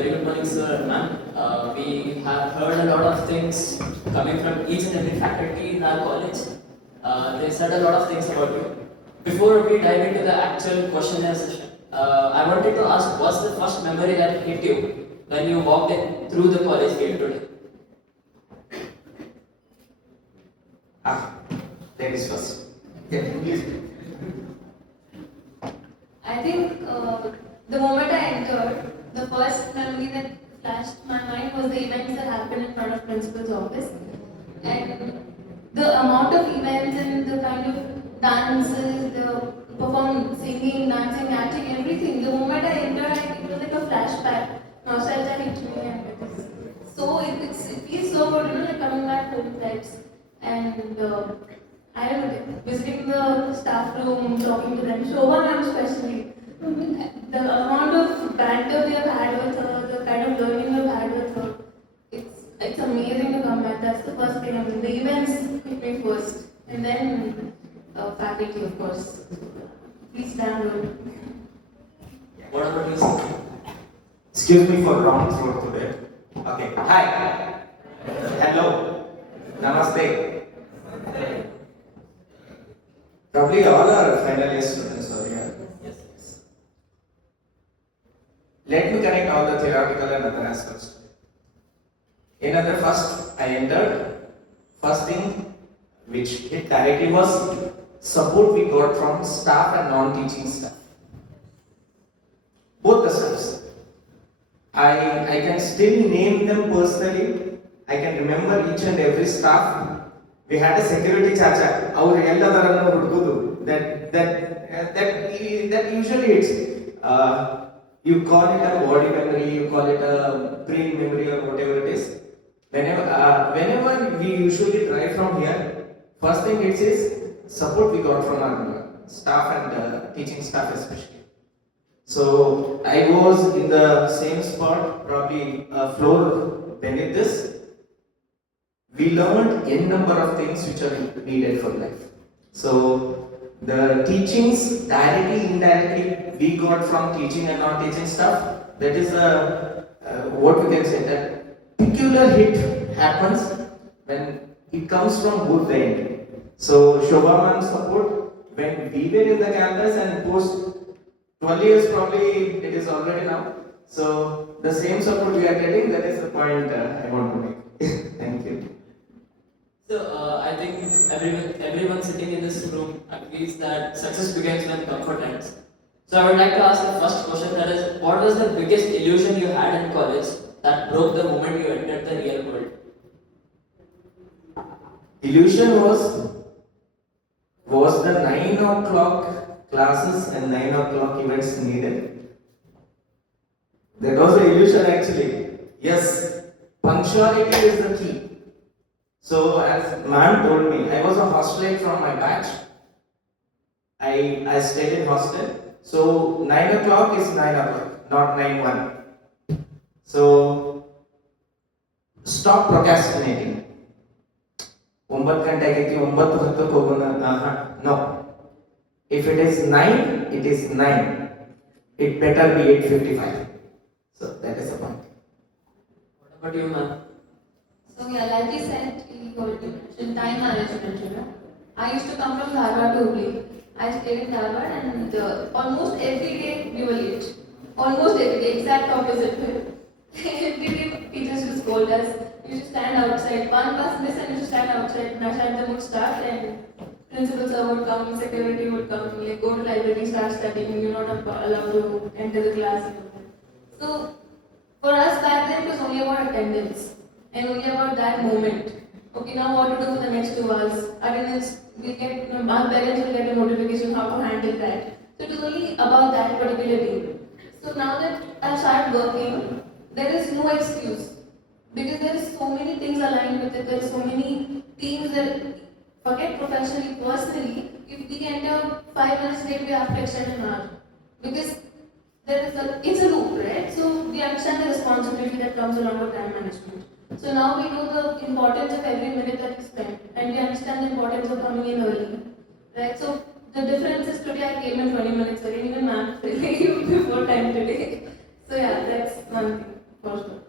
very good morning, sir and ma'am. We have heard a lot of things coming from each and every faculty in our college. They said a lot of things about you. Before we dive into the actual questionnaire session, I wanted to ask, what's the first memory that hit you when you walked in through the college gate today? Ladies first. Yeah, please. I think the moment I entered, the first memory that flashed my mind was the events that happened in front of principal's office. And the amount of events and the kind of dances, the performance, singing, dancing, acting, everything. The moment I entered, it was like a flashback. Nostalgia hit me, and it is so it feels so good, like coming back home types. And I don't know, visiting the staff room, talking to them, Shobha ma'am especially. The amount of banter we have had with her, the kind of learning we've had with her, it's amazing to come back. That's the first thing. I mean, the events hit me first, and then faculty, of course. Please stand up. What about you, sir? Excuse me for wrong throat today. Okay. Hi. Hello. Namaste. Probably all are final year students over here. Yes. Let me connect all the theoretical and other aspects. In other first, I entered. First thing which hit directly was support we got from staff and non-teaching staff. Both the staffs. I can still name them personally. I can remember each and every staff. We had a security chacha. Our elladaraну hudugudu. That usually it's you call it a body memory, you call it a brain memory or whatever it is. Whenever we usually drive from here, first thing it is support we got from our staff and teaching staff especially. So I was in the same spot, probably a floor beneath this. We learned n number of things which are needed for life. So the teachings directly, indirectly, we got from teaching and non-teaching stuff. That is what we can say, that peculiar hit happens when it comes from both the end. So Shobha ma'am support when we were in the campus and post 12 years probably it is already now. So the same support we are getting, that is the point I want to make. Thank you. So I think everyone sitting in this room agrees that success begins when comfort ends. So I would like to ask the first question, that is, what was the biggest illusion you had in college that broke the moment you entered the real world? Illusion was the 9 o'clock classes and 9 o'clock events needed. That was the illusion actually. Yes, punctuality is the key. So as ma'am told me, I was a hostelite from my batch. I stayed in hostel. So 9 o'clock is 9 o'clock, not 9:1. So stop procrastinating. 9 ಗಂಟೆಗೆ 9:10 ಹೋಗೋಣ. No. If it is 9, it is 9. It better be 8:55. So that is the point. What about you, ma'am? So yeah, like he said, he already mentioned time management, you know. I used to come from Dharwad to Hubli. I stayed in Dharwad and almost every day we were late. Almost every day, exact opposite. Every day teachers would scold us. You should stand outside. One bus miss and you should stand outside. Nashantam would start and principal sir would come, security would come, like go to library, start studying. You're not allowed to enter the class. So for us back then it was only about attendance. And only about that moment. Okay, now what to do for the next 2 hours? Attendance, our parents will get a notification how to handle that. So it was only about that particular day. So now that I start working, there is no excuse. Because there is so many things aligned with it, there are so many things that, forget professionally, personally, if we enter 5 minutes late, we have to extend an hour. Because it's a loop, right? So we understand the responsibility that comes along with time management. So now we know the importance of every minute that we spend, and we understand the importance of coming in early, right? So the difference is today I came in 20 minutes early, even ma'am leave before time today. So yeah, that's one thing. for sure.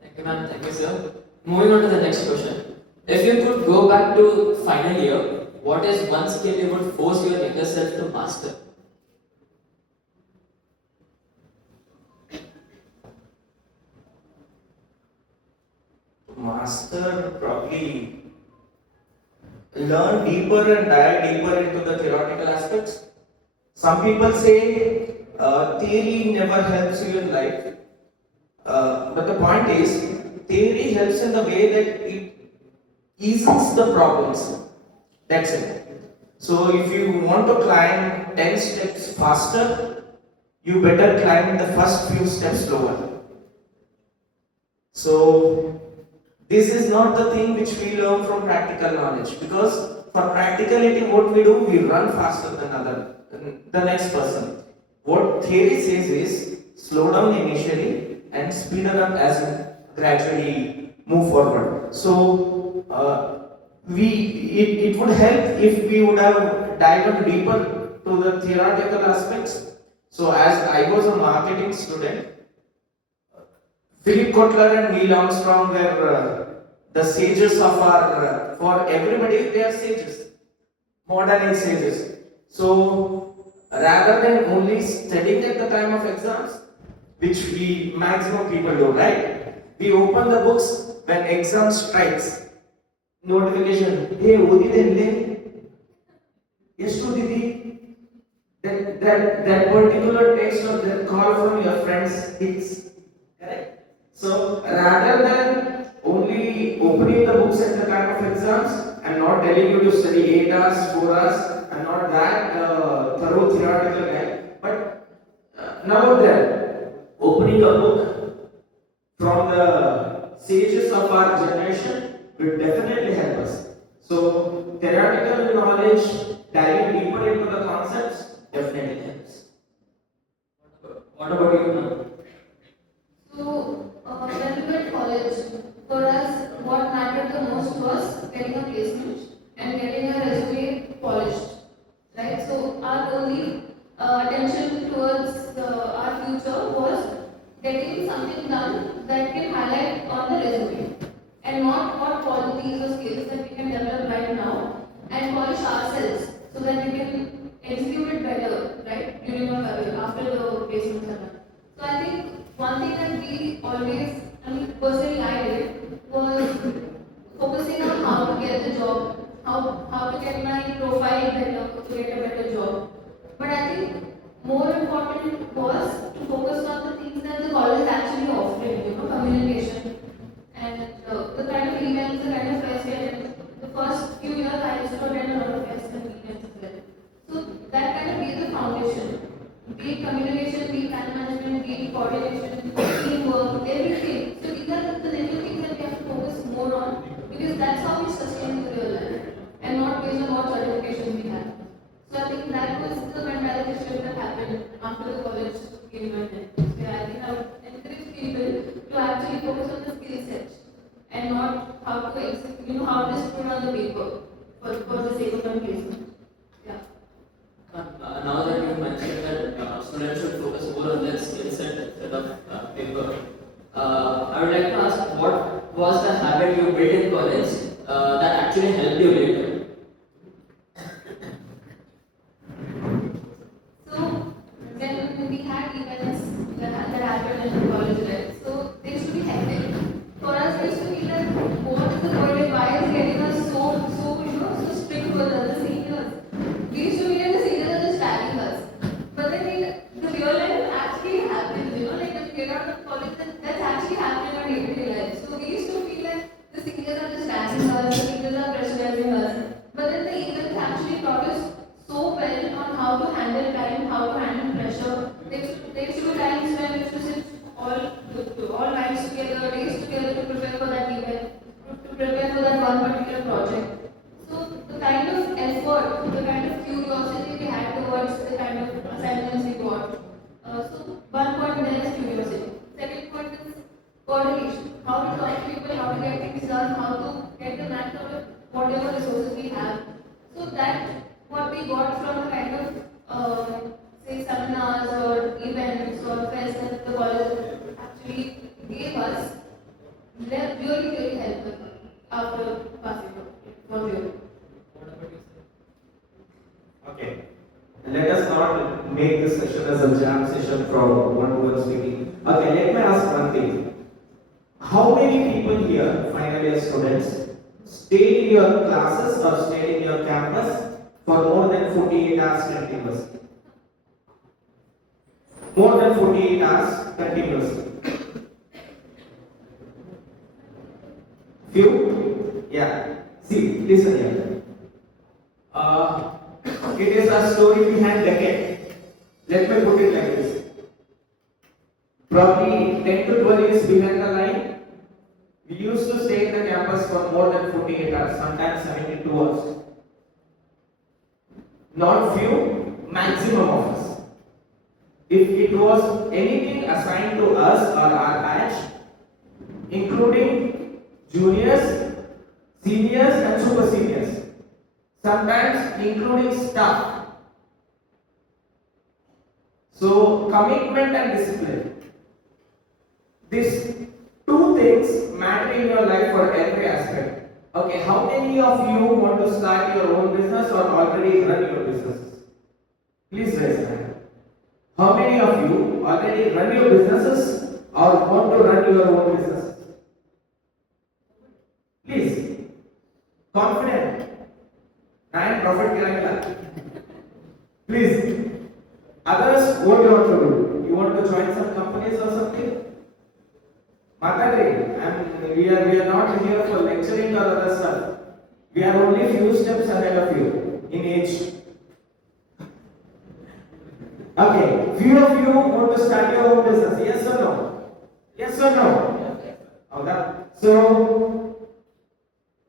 Thank you, ma'am. Thank you, sir. Moving on to the next question. If you could go back to final year, what is one skill you would force your younger self to master? Master probably learn deeper and dive deeper into the theoretical aspects. Some people say theory never helps you in life, but the point is, theory helps in the way that it eases the problems. That's it. So if you want to climb 10 steps faster, you better climb the first few steps slower. So this is not the thing which we learn from practical knowledge, because for practicality what we do, we run faster than the next person. What theory says is slow down initially and speed it up as you gradually move forward. So it would help if we would have dived deeper to the theoretical aspects. So as I was a marketing student, Philip Kotler and Neil Armstrong were the sages of our, for everybody they are sages, modern age sages. So rather than only studying at the time of exams, which we maximum people do, right? We open the books when exam strikes. Notification, hey, ಓದಿದೆ ಎಷ್ಟು ಓದಿದಿ? That particular text or that call from your friends hits. Correct? So rather than only opening the books at the time of exams, I'm not telling you to study 8 hours, 4 hours, I'm not that thorough theoretical guy, but now then, opening a book from the sages of our generation will definitely help us. So theoretical knowledge, diving deeper into the concepts, definitely helps. What about you, ma'am? So, when we were in college, for us, what mattered the most was getting a placement and getting a resume polished, right? So, our only attention towards our future was getting something done that can highlight on the resume, and not what qualities or skills that we can develop right now and polish ourselves so that we can execute it better, right, during our career after the placements are done. So I think one thing that we always, I mean, personally I did, was focusing on how to get the job, how to get my profile better, to get a better job. But I think more important was to focus on the things that the college is actually offering, communication. And the kind of events, the kind of fest we attend, the first few years I used to attend a lot of fests and events as well. So that kind of lays the foundation. Be it communication, be it time management, be it coordination, teamwork, everything. So these are the little things that we have to focus more on, because that's how we sustain in the real life and not based on what certifications we have. So I think that was the mentality shift that happened after the college came to an end. So yeah, I think I would encourage people to actually focus on the skill set and not how to execute, how to just put on the paper for the sake of a placement. Yeah. Now that you mentioned that students should focus more on their skill set instead of paper, I would like to ask, what was the habit you built in college that actually helped you later? So when we had events that happened in college, right? So they used to be hectic. For us, they used to feel like, what is the world? Why is getting us so so strict with us, the seniors? We used to feel like the seniors are just tagging us. But then the real life actually happens, like when we get out of college, that's actually happening in our day-to-day life. So we used to feel like the seniors are just tagging us, the seniors are pressurizing us. But then the events actually taught us so well on how to handle time, how to handle pressure. There used to be times when we used to sit all nights together, days together to prepare for that event, to prepare for that one particular project. So the kind of effort, the kind of curiosity we had towards the kind of assignments we got. So one point there is curiosity. Second point is coordination. How to talk to people, how to get things done, how to get the max out of whatever resources we have. So that what we got from a kind of say some really helpful after passing out from here. What about you, sir? Okay. Let us not make this session as a jam session from one-to-one speaking. Okay, let me ask one thing. How many people here, final year students, stay in your classes or stay in your campus for more than 48 hours continuously? More than 48 hours continuously. Few? Yeah. See, listen here. It is a story behind decade. Let me put it like this. Probably 10 to 12 years behind the line, we used to stay in the campus for more than 48 hours, sometimes 72 hours. Not few, maximum of us. If it was anything assigned to us or our batch, including juniors, seniors and super seniors, sometimes including staff. So commitment and discipline. These two things matter in your life for every aspect. Okay, how many of you want to start your own business or already run your businesses? Please raise your hand. How many of you already run your businesses or want to run your own businesses? Please, confident. And profit Kerala. Please, others, what do you want to do? You want to join some companies or something? Matadri, we are not here for lecturing or other stuff. We are only few steps ahead of you in age. Okay, few of you want to start your own business. Yes or no? Yes or no? Okay. So,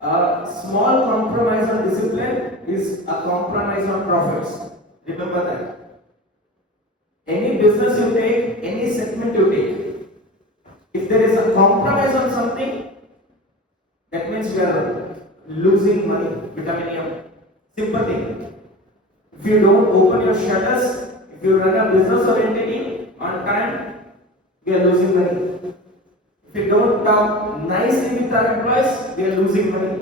a small compromise on discipline is a compromise on profits. Remember that. Any business you take, any segment you take, if there is a compromise on something, that means we are losing money, vitamin. Simple thing. If you don't open your shutters, if you run a business or entity on time, we are losing money. If you don't talk nicely with our employees, we are losing money.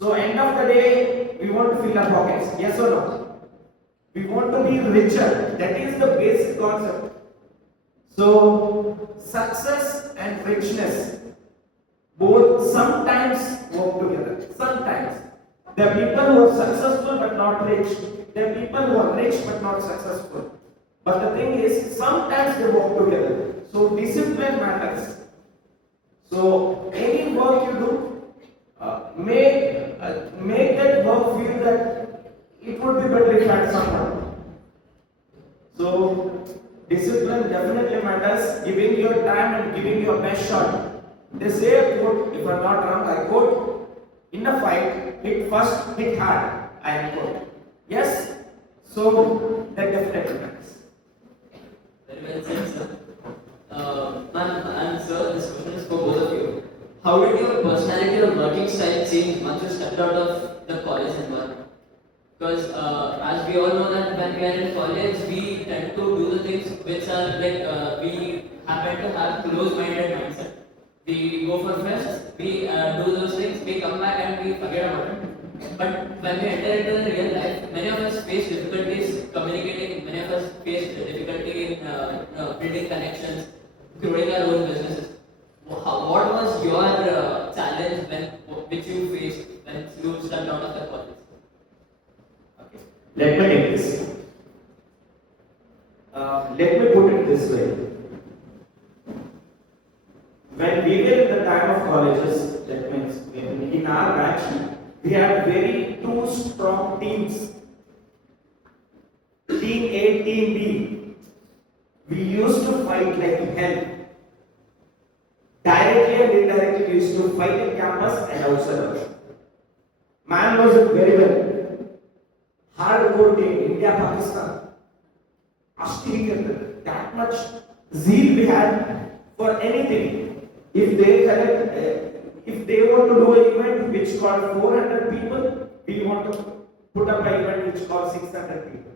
So end of the day, we want to fill our pockets. Yes or no? We want to be richer. That is the basic concept. So success and richness both sometimes work together. Sometimes. There are people who are successful but not rich. There are people who are rich but not successful. But the thing is, sometimes they work together. So discipline matters. So any work you do, make that work feel that it would be better if I had someone. So discipline definitely matters. Giving your time and giving your best shot. They say a quote, if I'm not wrong, I quote, in a fight, hit first, hit hard. I quote. Yes? So that definitely matters. Very well said, sir. Ma'am and sir, this question is for both of you. How did your personality or working style change once you stepped out of the college environment? Because as we all know that when we are in college, we tend to do the things which are like we happen to have close-minded mindset. We go for fests, we do those things, we come back and we forget about it. But when we enter into the real life, many of us face difficulties communicating, many of us face difficulty in building connections, growing our own businesses. What was your challenge which you faced when you stepped out of the college? Okay. Let me take this. Let me put it this way. When we were in the time of colleges, that means in our batch, we had very two strong teams. Team A, Team B. We used to fight like hell. Directly and indirectly, we used to fight in campus and outside also. Man knows it very well. Hardcore team, India, Pakistan. That much zeal we had for anything. If they want to do an event which called 400 people, we want to put up an event which called 600 people.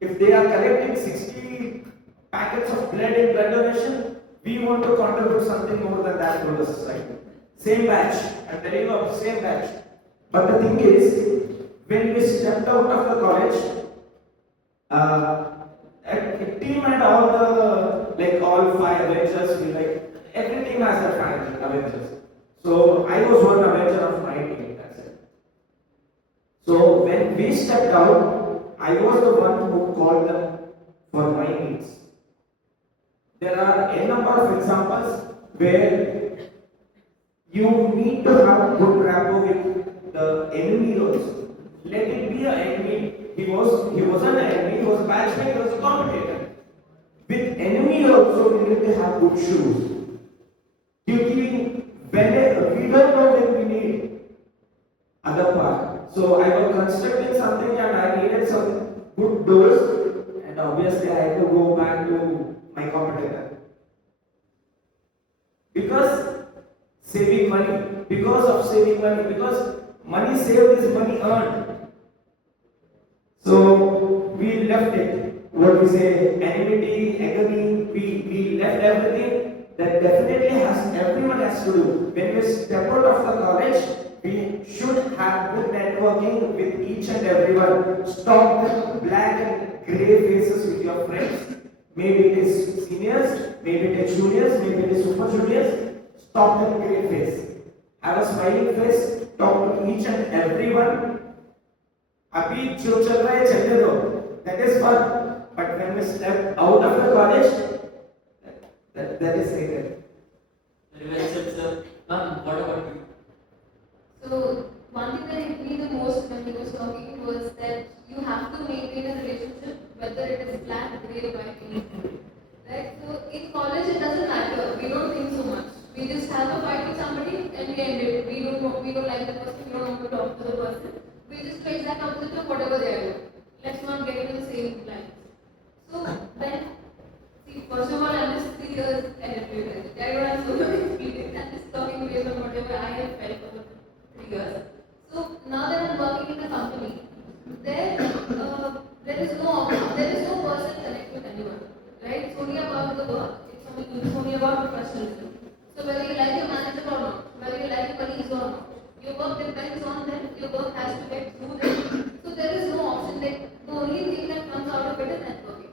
If they are collecting 60 packets of blood in blood donation, we want to contribute something more than that to the society. Same batch. I'm telling you, same batch. But the thing is, when we stepped out of the college, a team had all the all five Avengers. Every team has their five Avengers. So I was one Avenger of my team. That's it. So when we stepped out, I was the one who called them for my needs. There are a number of examples where you need to have good rapport with the enemy also. Let it be an enemy. He wasn't an enemy, he was a batchmate, he was a competitor. With enemy also we need to have good shoes. We don't know when we need other part. So I was constructing something and I needed some good doors, and obviously I had to go back to my competitor. Because saving money, because money saved is money earned. So we left it. What we say, enmity, agony, we left everything. That definitely everyone has to do. When we step out of the college, we should have good networking with each and everyone. Stop the black and grey faces with your friends. Maybe it is seniors, maybe it is juniors, maybe it is super juniors. Stop the grey face. Have a smiling face. Talk to each and everyone. अभी जो चल रहा है चलने दो. That is fun. But when we step out of the college, that is regret. Very well said, sir. Ma'am, what about you? So one thing that hit me the most when he was talking was that you have to maintain a relationship whether it is black, grey, or white. Right? So in college it doesn't matter. We don't think so much. We just have a fight with somebody and we end it. We don't like the person. We don't want to talk to the person. We just do exact opposite of whatever they are doing. Let's not get into the same line. So then, see, first of all, I'm just 3 years educated. I don't have so much experience. I'm just talking based on whatever I have felt for 3 years. So now that I'm working in a company, there is no person connect with anyone. Right? It's only about the work. It's only about professionalism. So whether you like your manager or not, whether you like your colleagues or not, your work depends on them. Your work has to get through them. So there is no option. The only thing that comes out of it is networking.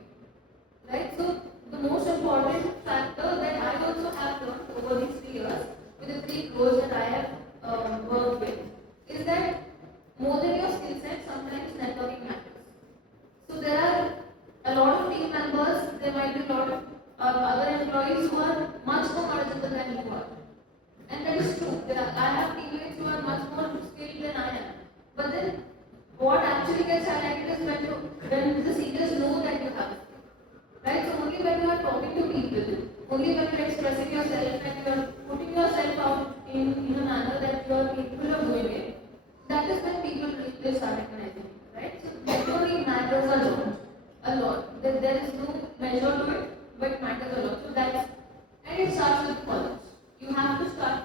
Right? So the most important factor that I also have learned over these 3 years with the 3 roles that I have worked with is that more than your skill set, sometimes networking matters. So there are a lot of team members, there might be a lot of other employees who are much more knowledgeable than you are. And that is true. I have teammates who are much more skilled than I am. But then what actually gets highlighted is when the seniors know that you have it. Right? So only when you are talking to people, only when you are expressing yourself and you are putting yourself out in a manner that you are capable of doing it, that is when people really start recognizing you. Right? So networking matters a lot. A lot. There is no measure to it, but it matters a lot. And it starts with college. You have to start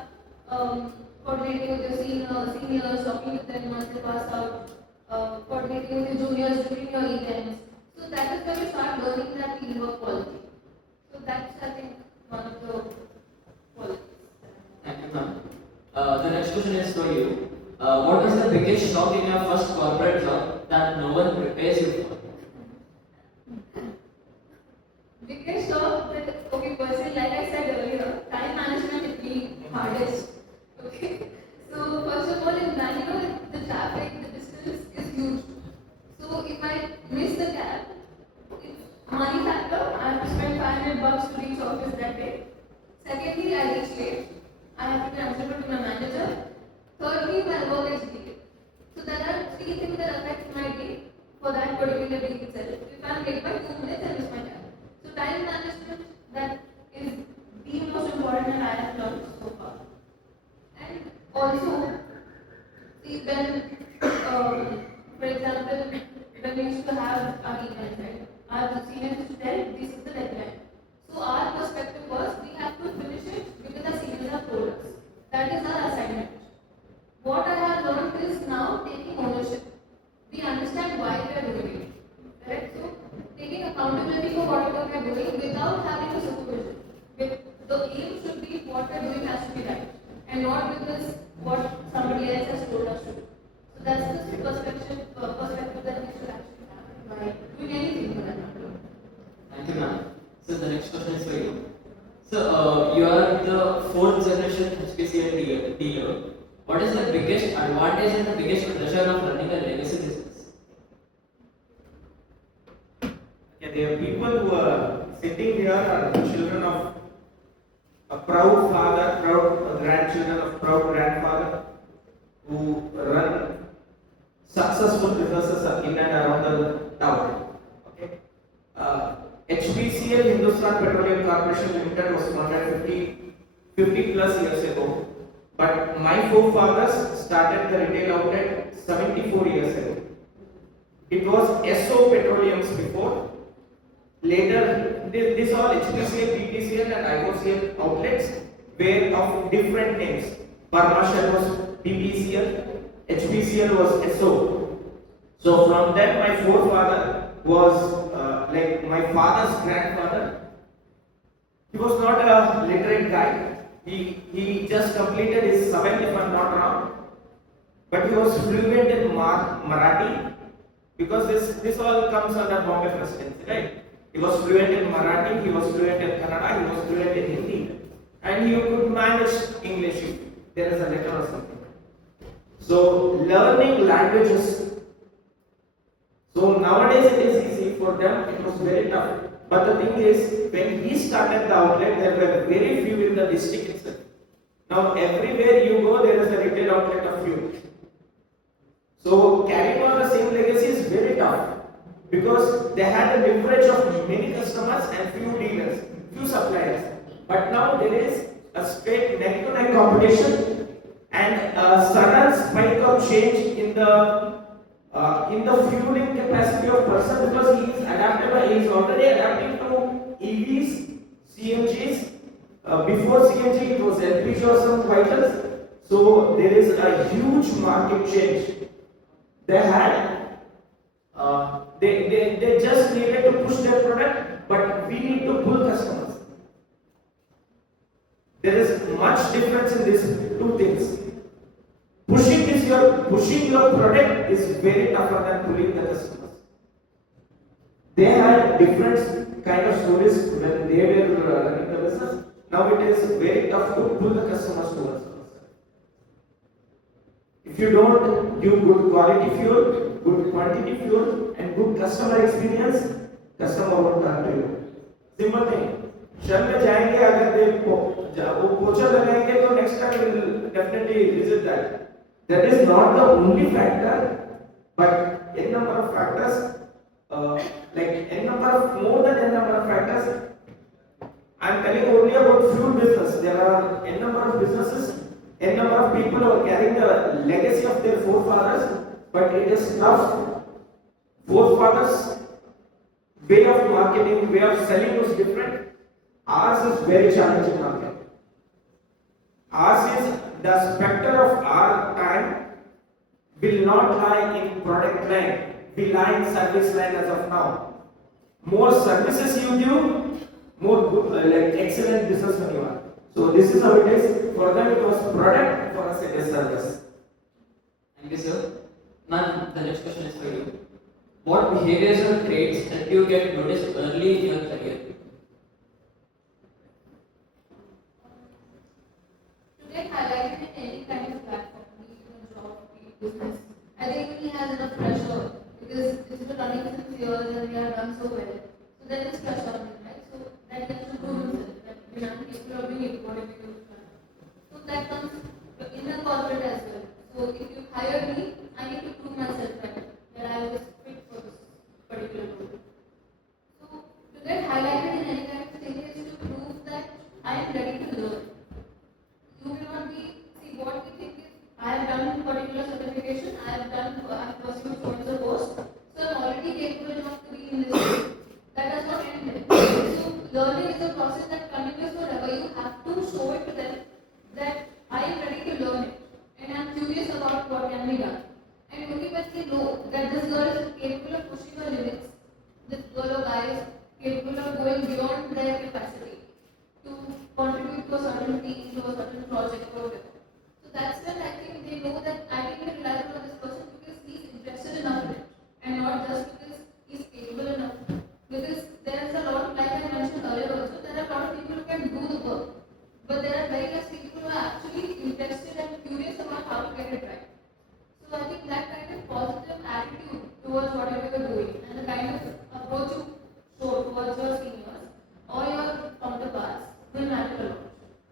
coordinating with your seniors, talking to them once they pass out, coordinating with your juniors during your events. So that is when you start learning that teamwork quality. So that's, I think, one of the qualities. Thank you, ma'am. The next question is for you. What was the biggest shock in your first corporate job that no one prepares you for? Biggest shock that, okay, personally, like I said earlier, time management is the hardest. Okay? So, first of all, in Bangalore, the traffic, the distance is huge. So, if I miss the cab, it's money factor. I have to spend $500 to reach office that day. Secondly, I reach late. I have to be answerable to my manager. Thirdly, my work is delayed. So, there are 3 things that affect my day for that particular day itself. If I am late by 2 minutes, I miss my cab. So time management, that is the most important that I have learned so far. And also, see when, for example, when we used to have our events, right? Our seniors used to tell this is the deadline. So our perspective was we have to finish it because our seniors have told us. That is our assignment. What I have learned is now taking ownership. We understand why we are doing it. Correct? So taking accountability for whatever we are doing without having a supervision. The aim should be what we are doing has to be right and not because what somebody else has told us to do. So that's the perspective that we should actually have by doing anything for that matter. Thank you, ma'am. So the next question is for you. So you are the fourth generation HPCL dealer. What is the biggest advantage and the biggest pressure of running a legacy business? Okay, the people who are sitting here are the children of a proud father, proud grandchildren of proud grandfather who run successful businesses in and around the town. Okay. HPCL Hindustan Petroleum Corporation Limited was founded 50 plus years ago. But my forefathers started the retail outlet 74 years ago. It was SO Petroleums before. Later, this all HPCL, BPCL and IOCL outlets were of different names. Burma Shell was BPCL, HPCL was SO. So from that, my forefather was like my father's grandfather. He was not a literate guy. He just completed his 7th, if I'm not wrong. But he was fluent in Marathi because this all comes under Bombay presidency, right? He was fluent in Marathi, he was fluent in Kannada, he was fluent in Hindi, and he could manage English if there is a letter or something. So learning languages. So nowadays it is easy for them. It was very tough. But the thing is, when he started the outlet, there were very few in the district itself. Now everywhere you go, there is a retail outlet of few. So carrying on the same legacy is very tough because they had a leverage of many customers and few dealers, few suppliers. But now there is a straight neck-to-neck competition and a sudden spike of change in the fueling capacity of person because he is adaptable. He is already adapting to EVs, CNGs. Before CNG, it was LPG or some vitals. So there is a huge market change. They had, they just needed to push their product, but we need to pull customers. There is much difference in these two things. Pushing your product is very tougher than pulling the customers. They had different kind of stories when they were running the business. Now it is very tough to pull the customers towards us. If you don't give good quality fuel, good quantity fuel, and good customer experience, customer won't turn to you. Simple thing. शहर में जाएंगे अगर वो पोछा लगाएंगे तो next time we will definitely visit that. That is not the only factor, but n number of factors, more than n number of factors. I am telling only about fuel business. There are n number of businesses, n number of people who are carrying the legacy of their forefathers, but it is tough. Forefathers' way of marketing, way of selling was different. Ours is very challenging market. Ours is the specter of our time will not lie in product line, will lie in service line as of now. More services you do, more good, excellent business when you are. So this is how it is. For them it was product, for us it is service. Thank you, sir. Ma'am, the next question is for you. What behaviors or traits help you get noticed early in your career? To get highlighted in any kind of platform, be it a job, be it business, I think he has enough pressure because it's been running since years and we have done so well. So there is pressure on him, right? So that he has to prove himself that we are capable of doing it, whatever you do. So that comes in the corporate as well. So if you hire me, I need to prove myself that I was fit for this particular role. So to get highlighted in any kind of thing is to prove that I am ready to learn. You will not be, see what we think is, I have done particular certification, I have pursued so and so course, so I am already capable enough to be in this field. That does not end there. So learning is a process that continues forever. You have to show it to them that I am ready to learn it and I am curious about what can be done. And only when they know that this girl is capable of pushing her limits, this girl or guy is capable of going beyond their capacity to contribute to a certain team, to a certain project or whatever. So that's when I think they know that I can be reliable on this person because he's interested enough in it and not just because he's capable enough. Because there is a lot, like I mentioned earlier also, there are a lot of people who can do the work, but there are very less people who are actually interested and curious about how to get it right. So I think that kind of positive attitude towards whatever you're doing and the kind of approach you show towards your seniors or your counterparts will matter a lot.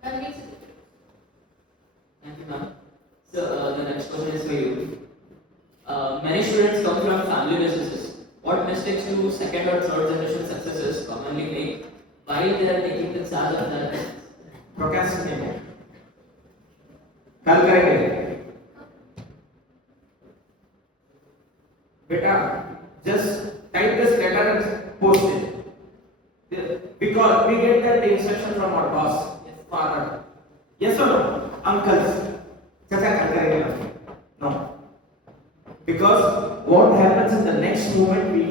That makes a difference. Thank you, ma'am. So the next question is for you. Many students come from family businesses. What mistakes do second or third generation successes commonly make while they are taking the charge of their business? Procrastinating. कल करेंगे बेटा just type this letter and post it because we get that instruction from our boss, father, yes or no, uncles, कैसा कल करेंगे no, because what happens in the next moment we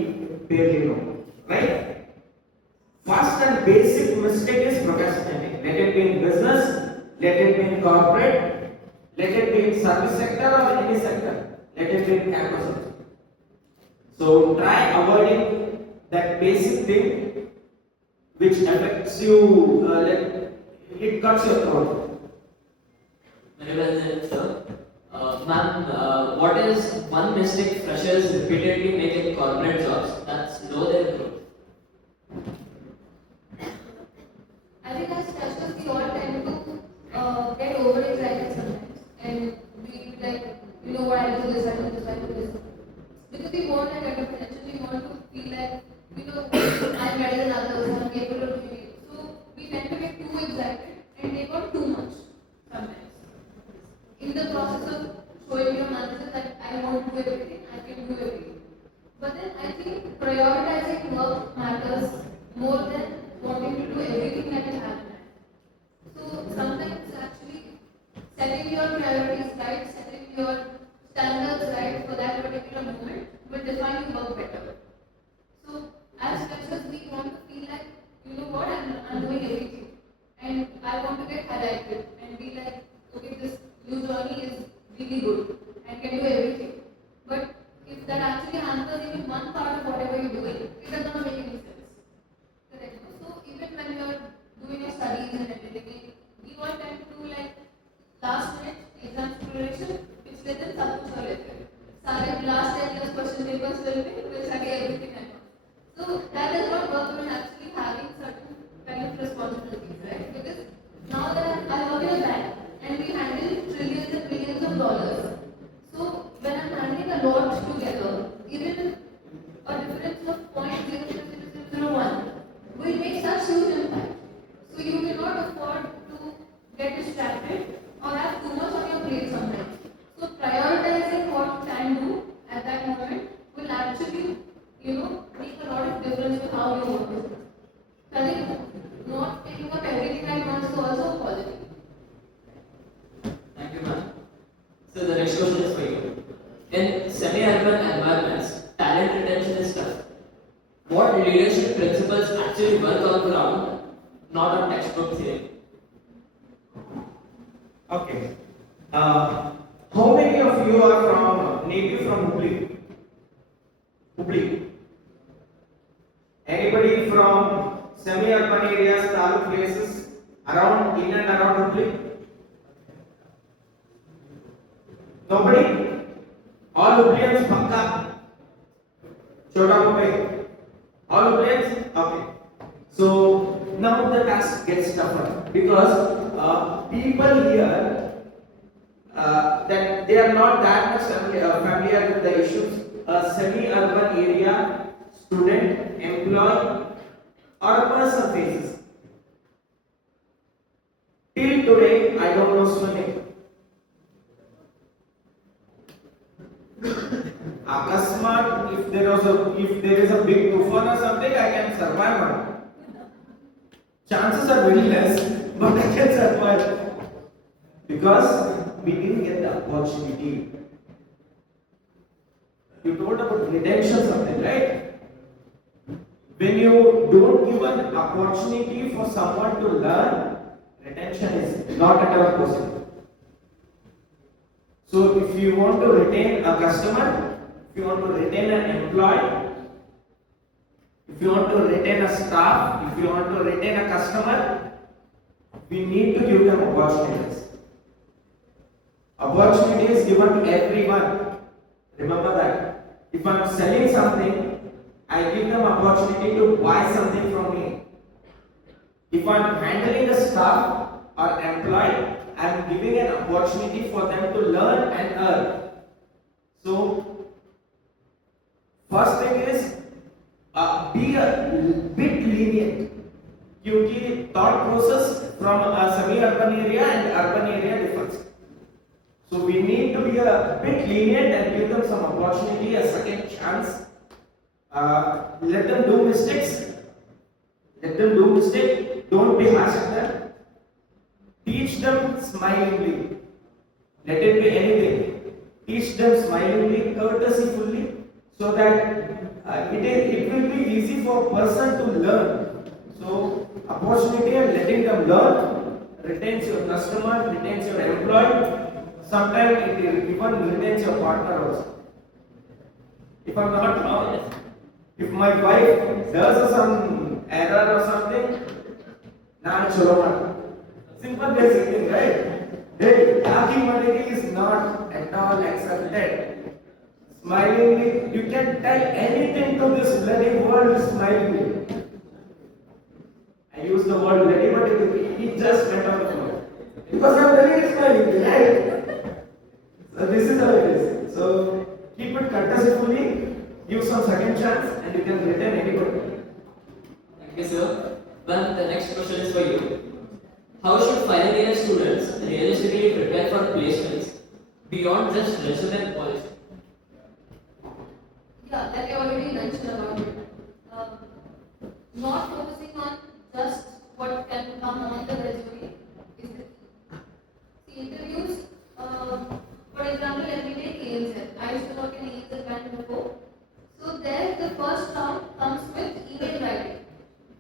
barely know, right? First and basic mistake is procrastinating. Let it be in business, let it be in corporate, let it be in service sector or any sector, let it be in campus. So try avoiding that basic thing which affects you, it cuts your throat. Very well said, sir. Ma'am, what is one mistake freshers repeatedly make in corporate jobs that slow their growth? I think as freshers we all tend to get overexcited sometimes and we like, you know what, I do this, I do this, I do this. Because we want that kind of attention, we want to feel like, you know, I'm better than others, I'm capable of doing it. So we tend to get too excited and take on too much sometimes. In the process of showing your answers that I want to do everything, I can do everything. But then I think prioritizing work matters more than wanting to do everything that is happening. So sometimes actually setting your priorities right, setting your standards right for that particular moment will define your work better. So as freshers we want to feel like, you know what, I'm doing everything. And I want to get highlighted and be like, okay, this new journey is really good and can do everything. But if that actually answers even one part of whatever you're doing, it does not make any sense. Correct. So even when you're doing your studies and everything, we all tend to do like last minute exam preparation, पिछले दिन सब कुछ कर लेते हैं. सारे last 10 years question papers लेते हैं, फिर जाके everything है. So that is not work when actually having certain kind of responsibilities, right? Because now that I work in a bank and we handle trillions and billions of dollars. So when I'm handling a lot together, even a difference of 0.00001 will make such huge impact. So you cannot afford to get distracted or have too much on your plate sometimes. So prioritizing what you can do at that moment will actually, you know, make a lot of difference to how you want to do. So I think not taking up everything at once is also a quality. Thank you, ma'am. So the next question is for you. In semi-urban environments, talent retention is tough. What leadership principles actually work on ground, not on textbook theory? Okay. How many of you are from native from Hubli? Hubli. Anybody from semi-urban areas, taluk places around in and around Hubli? Nobody? All Hublians Pakka? Chota Mumbai? All Hublians? Okay. So now the task gets tougher because people here that they are not that much familiar with the issues. A semi-urban area student, employee, or a person faces. Till today, I don't know swimming. Akasmat, if there is a big tufan or something, I can survive on. Chances are very less, but I can survive because we didn't get the opportunity. You told about retention something, right? When you don't give an opportunity for someone to learn, retention is not at all possible. So if you want to retain a customer, if you want to retain an employee, if you want to retain a staff, if you want to retain a customer, we need to give them opportunities. Opportunity is given to everyone. Remember that. If I am selling something, I give them opportunity to buy something from me. If I am handling the staff or employee, I am giving an opportunity for them to learn and earn. So, first thing is be a bit lenient. क्योंकि thought process from a semi-urban area and urban area differs. So we need to be a bit lenient and give them some opportunity, a second chance. Let them do mistakes. Let them do mistakes. Don't be harsh on them. Teach them smilingly. Let it be anything. Teach them smilingly, courtesyfully, so that it will be easy for a person to learn. So opportunity and letting them learn retains your customer, retains your employee. Sometimes it even retains your partner also. If I'm not wrong, if my wife does some error or something, nah, chalo. Simple basic thing, right? Hey, talking money is not at all accepted. Smilingly, you can tell anything to this bloody world smilingly. I use the word bloody, but it just went out of my because I'm very smiling, right? So this is how it is. So keep it courteously, give some second chance, and you can retain anybody. Thank you, sir. Well, the next question is for you. How should final year students realistically prepare for placements beyond just resume polish? Yeah, like I already mentioned about it. Not focusing on just what can come on the resume is the key. See, interviews, for example, let me take ANZ. I used to work in ANZ bank before. So there, the first round comes with email writing.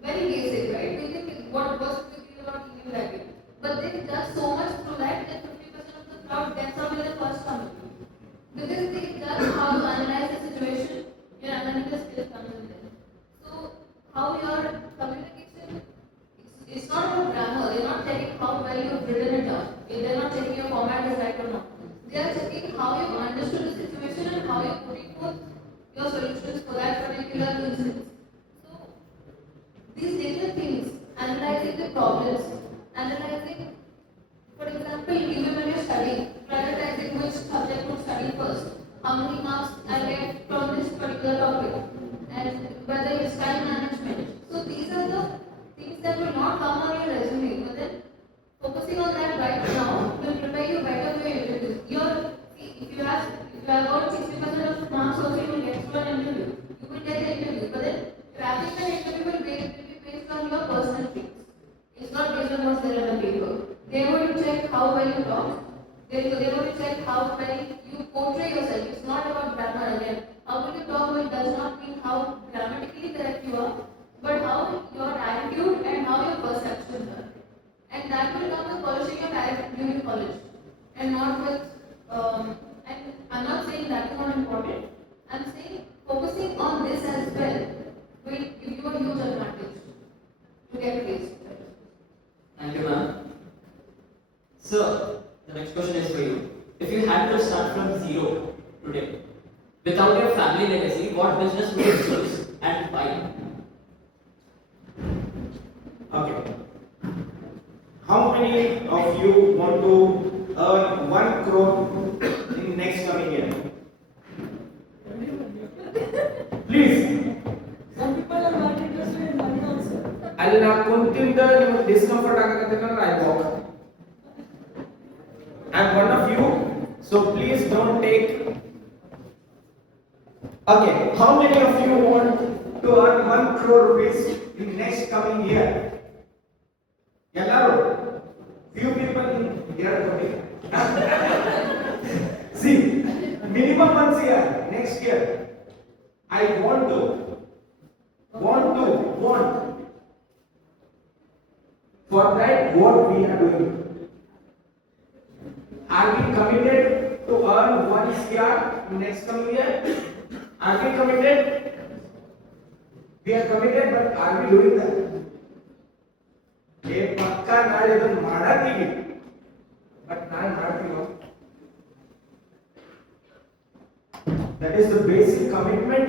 Very basic, right? We think what was the big deal about email writing? But they judge so much through that 50% of the crowd gets up in the first round. Because they judge how to analyze the situation, your analytical skills comes in there. So how your communication, it's not about grammar. They're not checking how well you've written it down. They're not checking your format is right or not. They are checking how you understood the situation and how you're putting forth your solutions for that particular instance. So these little things, analyzing the problems, analyzing, for example, even when you're studying, prioritizing which subject to study first, how many marks I get from this particular topic, and whether it's time management. So these are the things that will not come on your resume, but then focusing on that right now will prepare you better for your interviews. If you have about 60% of marks also, you will get through an interview. You will get the interview, but then cracking an interview will be based on your personal things. It's not based on what's there on the paper. They are going to check how well you talk. They are going to check how well you portray yourself. It's not about grammar again. How well you talk does not mean how grammatically correct you are, but how your attitude and how your perceptions are. And that will come with polishing your character during college. And not with, and I'm not saying that is not important. I'm saying focusing on this as well will give you a huge advantage to get placed. Thank you, ma'am. So, the next question is for you. If you had to start from zero today, without your family legacy, what business would you choose and why? Okay. How many of you want to earn 1 crore in next coming year? Please. Some people are not interested in money also. ಅಲ್ಲ ಕುಂತಿಂದ ನಿಮಗೆ discomfort ಆಗಕತ್ತಂದ್ರೆ I walk. I'm one of you, so please don't take. Okay, how many of you want to earn 1 crore rupees in next coming year? Ellaru, few people in here okay. See, minimum once year, next year. I want. For that, what we are doing? Are we committed to CR in next coming year? Are we committed? We are committed, but are we doing that? ये पक्का नाಳೆ ಇದನ್ನು ಮಾಡಾತೀವಿ but ನಾಳೆ ಮಾಡ್ತೀವೋ? That is the basic commitment.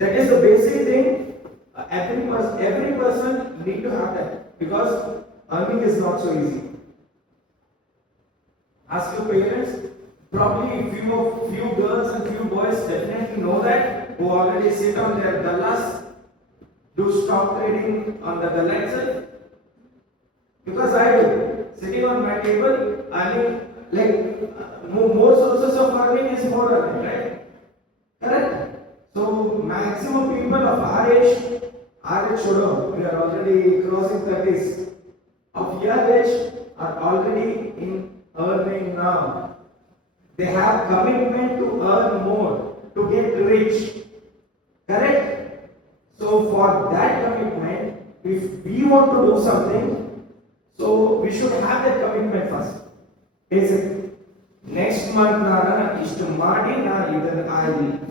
That is the basic thing. Every person need to have that because earning is not so easy. Ask your parents. Probably few girls and few boys definitely know that who already sit on their dallas, do stock trading on the dalla itself. Because I do. Sitting on my table, earning like more sources of earning is more earning, right? Correct? So maximum people of our age छोड़ो, we are already crossing 30s. Of your age are already in earning now. They have commitment to earn more, to get rich. Correct? So for that commitment, if we want to do something, so we should have that commitment first. Basic. Next month, I'll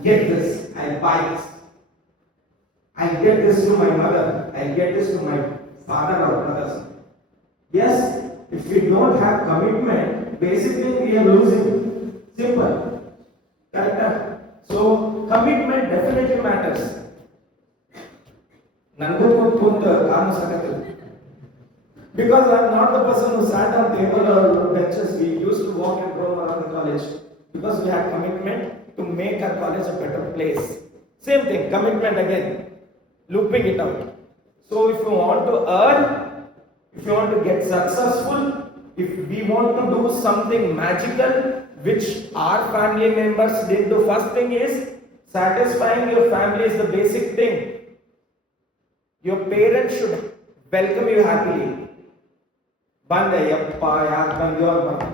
get this, I'll buy this. I'll get this to my mother, I'll get this to my father or brothers. Yes, if we don't have commitment, basically we are losing. Simple. Correct? So, commitment definitely matters. Because I'm not the person who sat on table or benches. We used to walk and roam around the college because we had commitment to make our college a better place. Same thing, commitment again, looping it out. So if you want to earn, if you want to get successful, if we want to do something magical, which our family members did, the first thing is satisfying your family is the basic thing. Your parents should welcome you happily. Bande yappa yaak bandyo bande.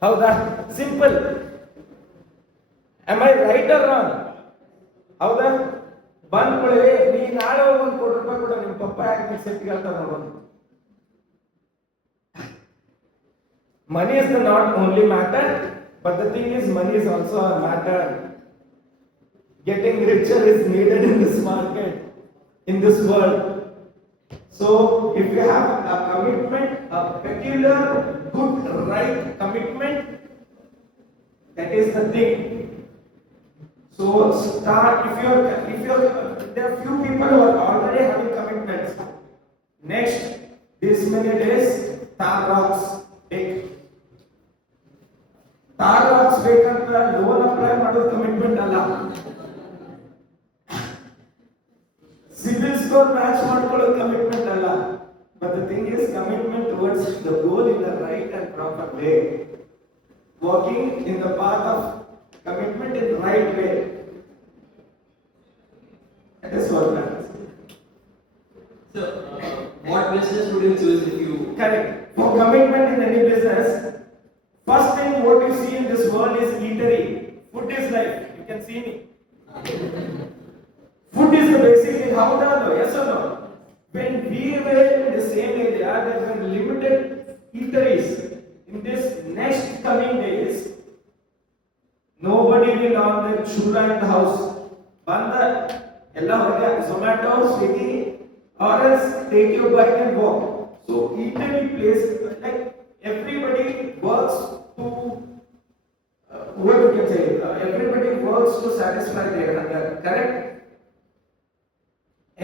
How that simple? Am I right or wrong? How that? ಬಂದ್ಕೊಳ್ಳಿ ನೀ ನಾಳೆ ಹೋಗಿ ಒಂದು ಕೋಟಿ ರೂಪಾಯಿ ಕೊಡ ನಿಮ್ಮ ಪಪ್ಪ ಯಾಕೆ ನೀವು ಸೆಟ್ಟಿಗೆ ಹೇಳ್ತಾರೆ ನೋಡೋದು. Money is the not only matter, but the thing is money is also a matter. Getting richer is needed in this market, in this world. So if you have a commitment, a peculiar, good, right commitment, that is the thing. So start if you're there are few people who are already having commitments. Next, this many days, tar rocks take. Tar rocks ಬೇಕಂತ loan apply ಮಾಡೋದು commitment ಅಲ್ಲ. Civil score match ಮಾಡ್ಕೊಳ್ಳೋದು commitment ಅಲ್ಲ. But the thing is commitment towards the goal in the right and proper way. Walking in the path of commitment in the right way. That is what matters. So, what business would you choose if you? Correct. For commitment in any business, first thing what you see in this world is eatery. Food is life. You can see me. Food is the basic thing. How do you know? Yes or no? When we were in the same area, there were limited eateries. In this next coming days, nobody will on the chula in the house. Banda, ella hoga Zomato, Swiggy, or else take your bike and walk. So eatery place, like everybody works to what you can say. Everybody works to satisfy their hunger. Correct?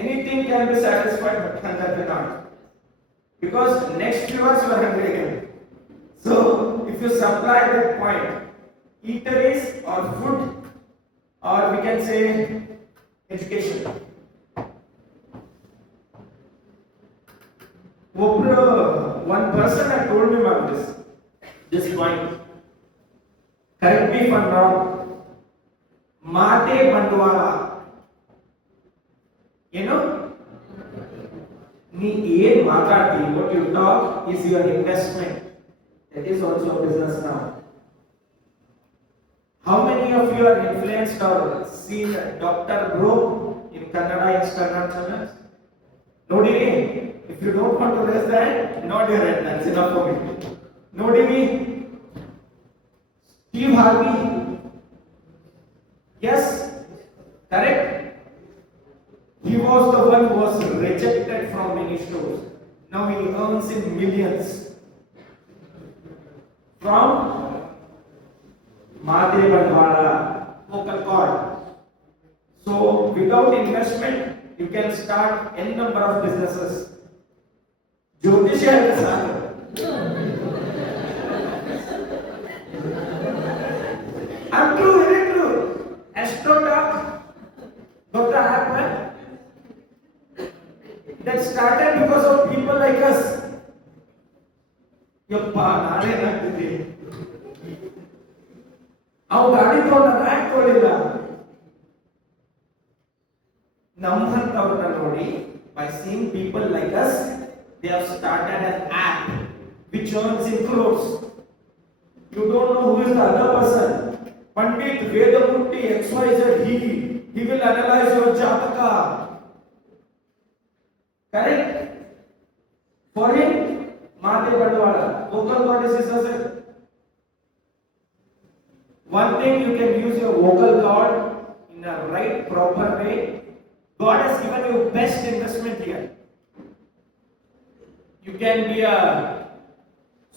Anything can be satisfied, but hunger cannot. Because next few hours you are hungry again. So if you supply that point, eateries or food, or we can say education. One person had told me about this point. Correct me if I'm wrong. Mate Bandwara. You know? What you talk is your investment. That is also a business now. How many of you are influenced or seen Dr. Bro in Kannada Instagram channels? Nodiri, if you don't want to raise that, nod your head, that's enough for me. Nodiri, Steve Harvey, yes, correct. He was the one who was rejected from many stores. Now he earns in millions from Madhe Bandwala, vocal cord. So without investment, you can start n number of businesses. Jyotish hai I'm true, very true. Astrotalk, Dr. Harper, that started because of people like us. Yappa, nare nagtide. Avu gaadi tಗೊಂಡ bag ತಗೊಳ್ಳಿಲ್ಲ. ನಮ್ಮಂತವರನ್ನ ನೋಡಿ, by seeing people like us, they have started an app which earns in crores. You don't know who is the other person. Pandit Vedamurti XYZ, he will analyze your jataka. Correct? For him, Madhe Bandwala, vocal cord is his. One thing, you can use your vocal cord in a right, proper way. God has given you best investment here. You can be a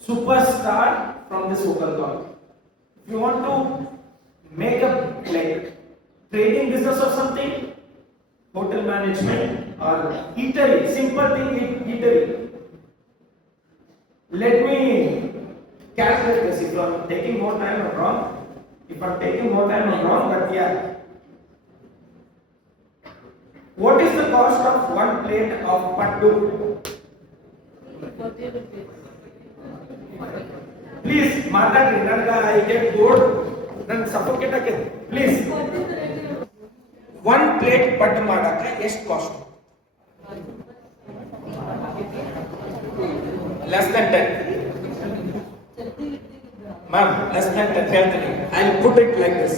superstar from this vocal cord. If you want to make a trading business or something, hotel management or eatery, simple thing, eatery. Let me calculate this. If I'm taking more time, I'm wrong. If I'm taking more time, I'm wrong, but yeah. What is the cost of one plate of paddu? Please, Matadri, I get bored. Then suffocate again. Please. One plate paddu madaka ಎಷ್ಟು cost? Less than 10. Ma'am, less than 10 ಹೇಳ್ತೀನಿ. I'll put it like this.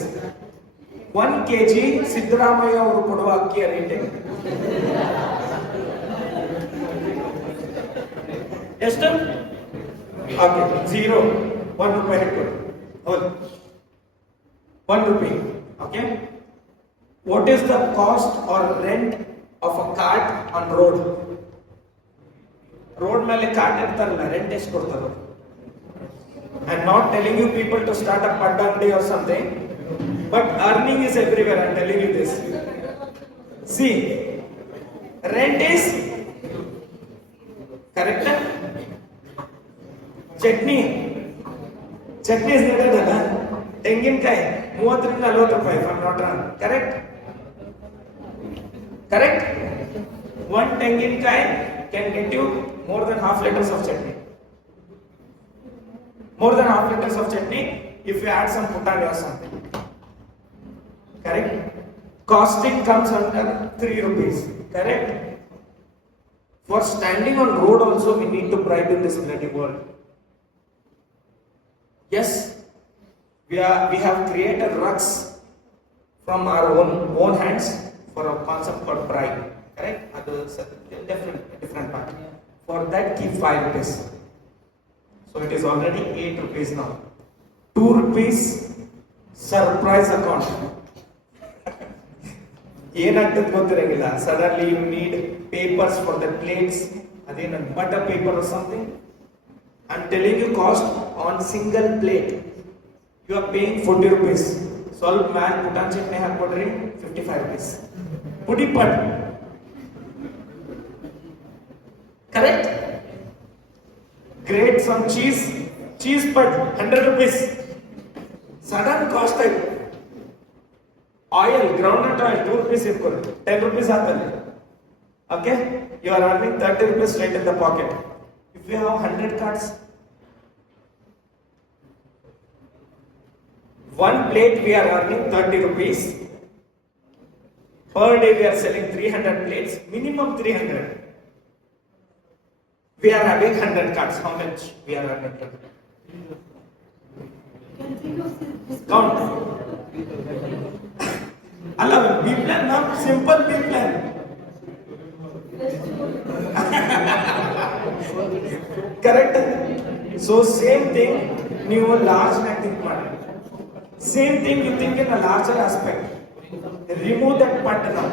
1 kg Siddaramaiah ಅವರು ಕೊಡುವ ಅಕ್ಕಿಯ rate ಎಷ್ಟು? Okay, 0, 1 ರೂಪಾಯಿ ಇಟ್ಕೊಳ್ಳಿ. ಹೌದು, 1 ರೂಪಾಯಿ. Okay, what is the cost or rent of a cart on road? Road ಮೇಲೆ ಕಾರ್ಟ್ ಇರ್ತಾರಲ್ಲ, ರೆಂಟ್ ಎಷ್ಟು ಕೊಡ್ತಾರೆ? I'm not telling you people to start a paddu anಗಡಿ or something, but earning is everywhere. I'm telling you this. See, rent is correct. Chutney is needed ಅಲ್ಲ. ತೆಂಗಿನಕಾಯಿ 30 ರಿಂದ 40 ರೂಪಾಯಿ, if I'm not wrong. Correct. One ತೆಂಗಿನಕಾಯಿ can get you more than half liters of chutney. More than half liters of chutney if you add some putani or something. Correct? Costing comes under 3 rupees. Correct? For standing on road also we need to bribe in this bloody world. Yes, we have created rugs from our own hands for a concept called bribe. Correct? That's a different part. For that, keep 5 rupees. So it is already 8 rupees now. 2 rupees surprise account. ಏನಾಗ್ತದೆ ಗೊತ್ತಿರಂಗಿಲ್ಲ. Suddenly you need papers for the plates, again butter paper or something. I'm telling you, cost on single plate you are paying 40 rupees. Solve man putan chutney ಹಾಕ್ಕೊಡ್ರಿ 55 rupees. Pudi pat. Correct? Grate some cheese pad 100 rupees. Sudden cost type. Oil, groundnut oil 2 rupees ಇಟ್ಕೊಳ್ಳಿ, 10 rupees ಆಗ್ತದೆ. Okay? You are earning 30 rupees straight in the pocket. If you have 100 cards, one plate we are earning 30 rupees. Per day we are selling 300 plates, minimum 300. We are having 100 cards. How much we are earning? Count. Allah, B plan, not simple B plan. Correct? So same thing, ನೀವು large ಮ್ಯಾಗ್ think ಮಾಡಿ. Same thing you think in a larger aspect. Remove that part now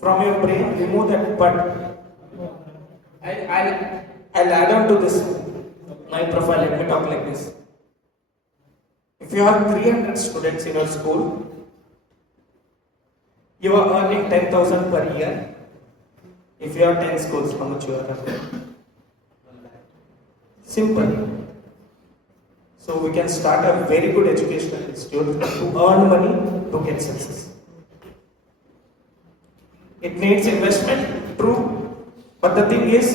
from your brain. Remove that part. I'll add on to this my profile. Let me talk like this. If you have 300 students in your school, you are earning 10,000 per year. If you have 10 schools, how much you are earning? Simple. So we can start a very good educational institute to earn money to get success. It needs investment, true. But the thing is,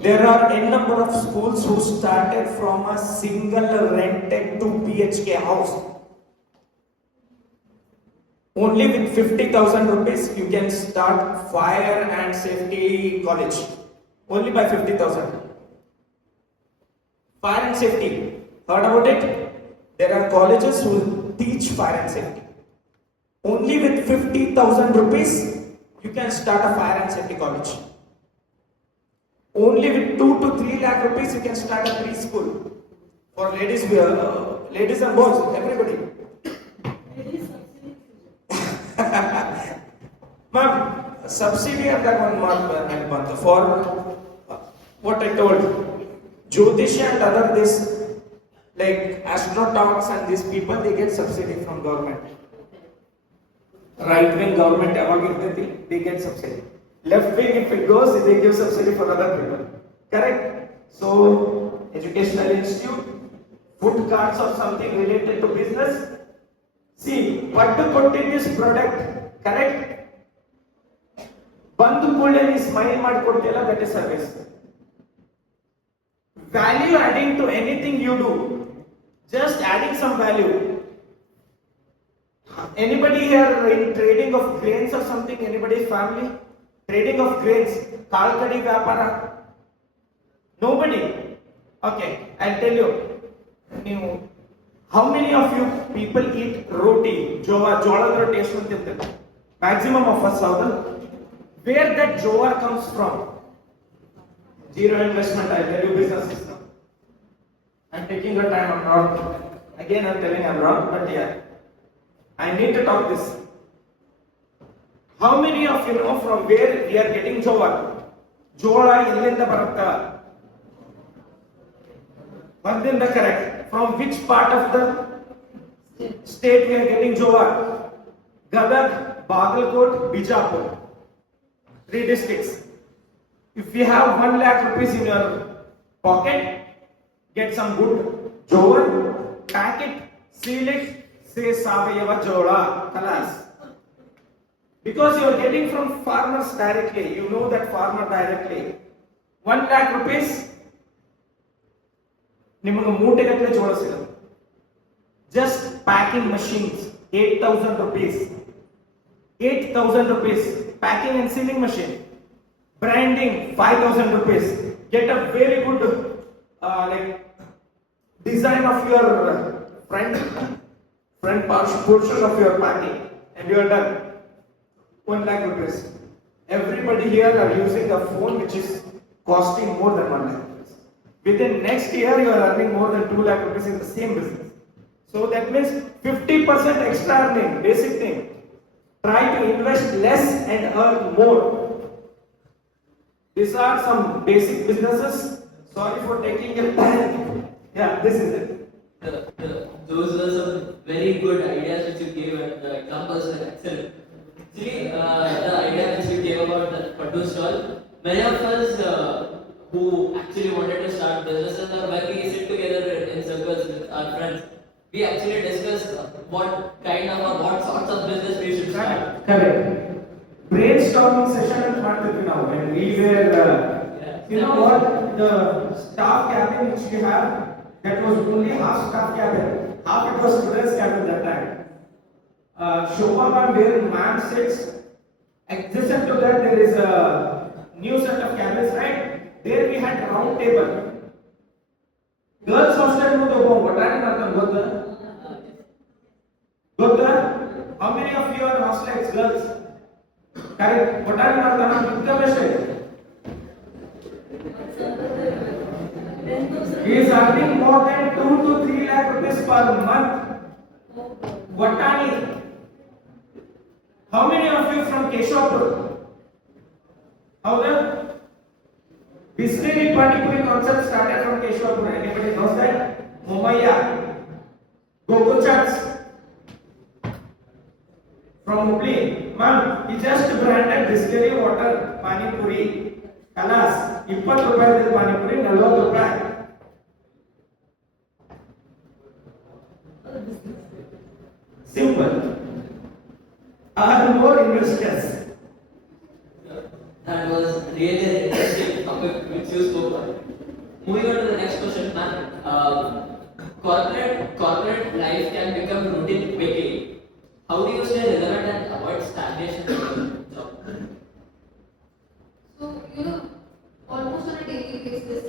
there are n number of schools who started from a single rented 2 BHK house. Only with 50,000 rupees you can start fire and safety college. Only by 50,000. Fire and safety. Heard about it? There are colleges who teach fire and safety. Only with 50,000 rupees you can start a fire and safety college. Only with 2 to 3 lakh rupees you can start a preschool for ladies, ladies and boys, everybody. Ma'am, subsidy of that 1 month for what I told, Jyotisha and other this, like astronauts and these people, they get subsidy from government. Right wing government ever give the thing, they get subsidy. Left wing, if it goes, they give subsidy for other people. Correct? So, educational institute, food cards or something related to business. See, what to put in this product, correct? Bandu ಕೂಡಲೇ smile ಮಾಡಿಕೊಡ್ತಿಯಲ್ಲ, that is service. Value adding to anything you do, just adding some value. Anybody here in trading of grains or something? Anybody's family? Trading of grains, kalkadi vyapara? Nobody. Okay, I'll tell you. How many of you people eat roti, jolad roti? Maximum of us, Southern. Where that jowar comes from? Zero investment. I tell you, business system. I'm taking your time. I'm not. Again, I'm telling I'm wrong, but yeah, I need to talk this. How many of you know from where we are getting jowar? Jola illinda baratta. Bandinda correct. From which part of the state we are getting jowar? Gadag, Bagalkot, Bijapur. 3 districts. If you have 1 lakh rupees in your pocket, get some good jowar, pack it, seal it, say Savayava Jola, Kalas. Because you are getting from farmers directly, you know that farmer directly. 1 lakh rupees, ನಿಮಗೆ ಮೂಟೆಗಟ್ಟಲೆ ಜೋಳ ಸಿಗುತ್ತೆ. Just packing machines, 8,000 rupees. 8,000 rupees. Packing and sealing machine. Branding, 5,000 rupees. Get a very good like design of your front portion of your packing, and you are done. 1 lakh rupees. Everybody here are using a phone which is costing more than 1 lakh rupees. Within next year, you are earning more than 2 lakh rupees in the same business. So that means 50% extra earning, basic thing. Try to invest less and earn more. These are some basic businesses. Sorry for taking your time. Yeah, this is it. Those were some very good ideas which you gave, and the examples were excellent. Actually, the idea which you gave about the Patu stall, many of us who actually wanted to start businesses, or when we sit together in circles with our friends, we actually discuss what kind of or what sorts of business we should start. Correct. Brainstorming session is ಮಾಡ್ತಿದ್ವಿ ನಾವು, and we were, you know what, the staff cabin which we have, that was only half staff cabin, half it was students cabin that time. Shobha ma'am, where ma'am sits, adjacent to that there is a new set of cabins, right? There we had round table. Girls hostel ಮುಂದೆ ಒಬ್ಬ ಒಟ್ಟಾರೆ ಮಾಡ್ತಾನೆ ಗೊತ್ತಾ? How many of you are hostels, girls? Correct. ಒಟ್ಟಾರೆ ಮಾಡ್ತಾನ income ಎಷ್ಟೇ? He is earning more than 2 to 3 lakh rupees per month. Watani. How many of you from Keshwapur? How the Bisleri Pani Puri concept started from Keshwapur? Anybody knows that? Mumaya, Gokul Chats from Hubli. Ma'am, he just branded Bisleri water Pani Puri. Alas, 20 ರೂಪಾಯಿ Pani Puri, 40 ರೂಪಾಯಿ. Simple. Are more investors? That was really an interesting topic which you spoke about. Moving on to the next question, ma'am. Corporate life can become routine quickly. How do you stay relevant and avoid stagnation in your job? So, almost on a daily basis,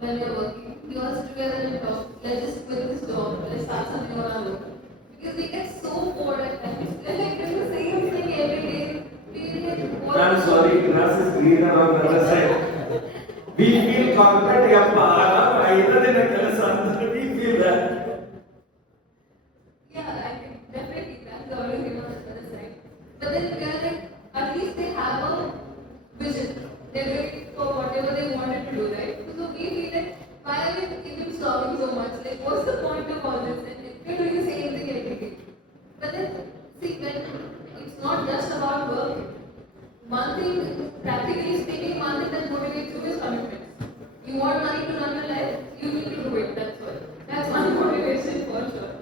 when you're working, you are together and talk, let's just quit this job, let's start something on our own. Because we get so bored at times, like doing the same thing every day. We get bored. I'm sorry, grass is greener on the other side. We feel corporate, either in a we feel that. Yeah, I think definitely that's always on the other side. But then we are like, at least they have a vision. They're ready for whatever they wanted to do, right? So we feel like, why are we even solving so much? Like, what's the point of all this? And we're doing the same thing every day. But then, see, when it's not just about work, one thing, practically speaking, one thing that motivates you is commitment. You want money to run your life, you need to do it, that's all. That's one motivation for sure.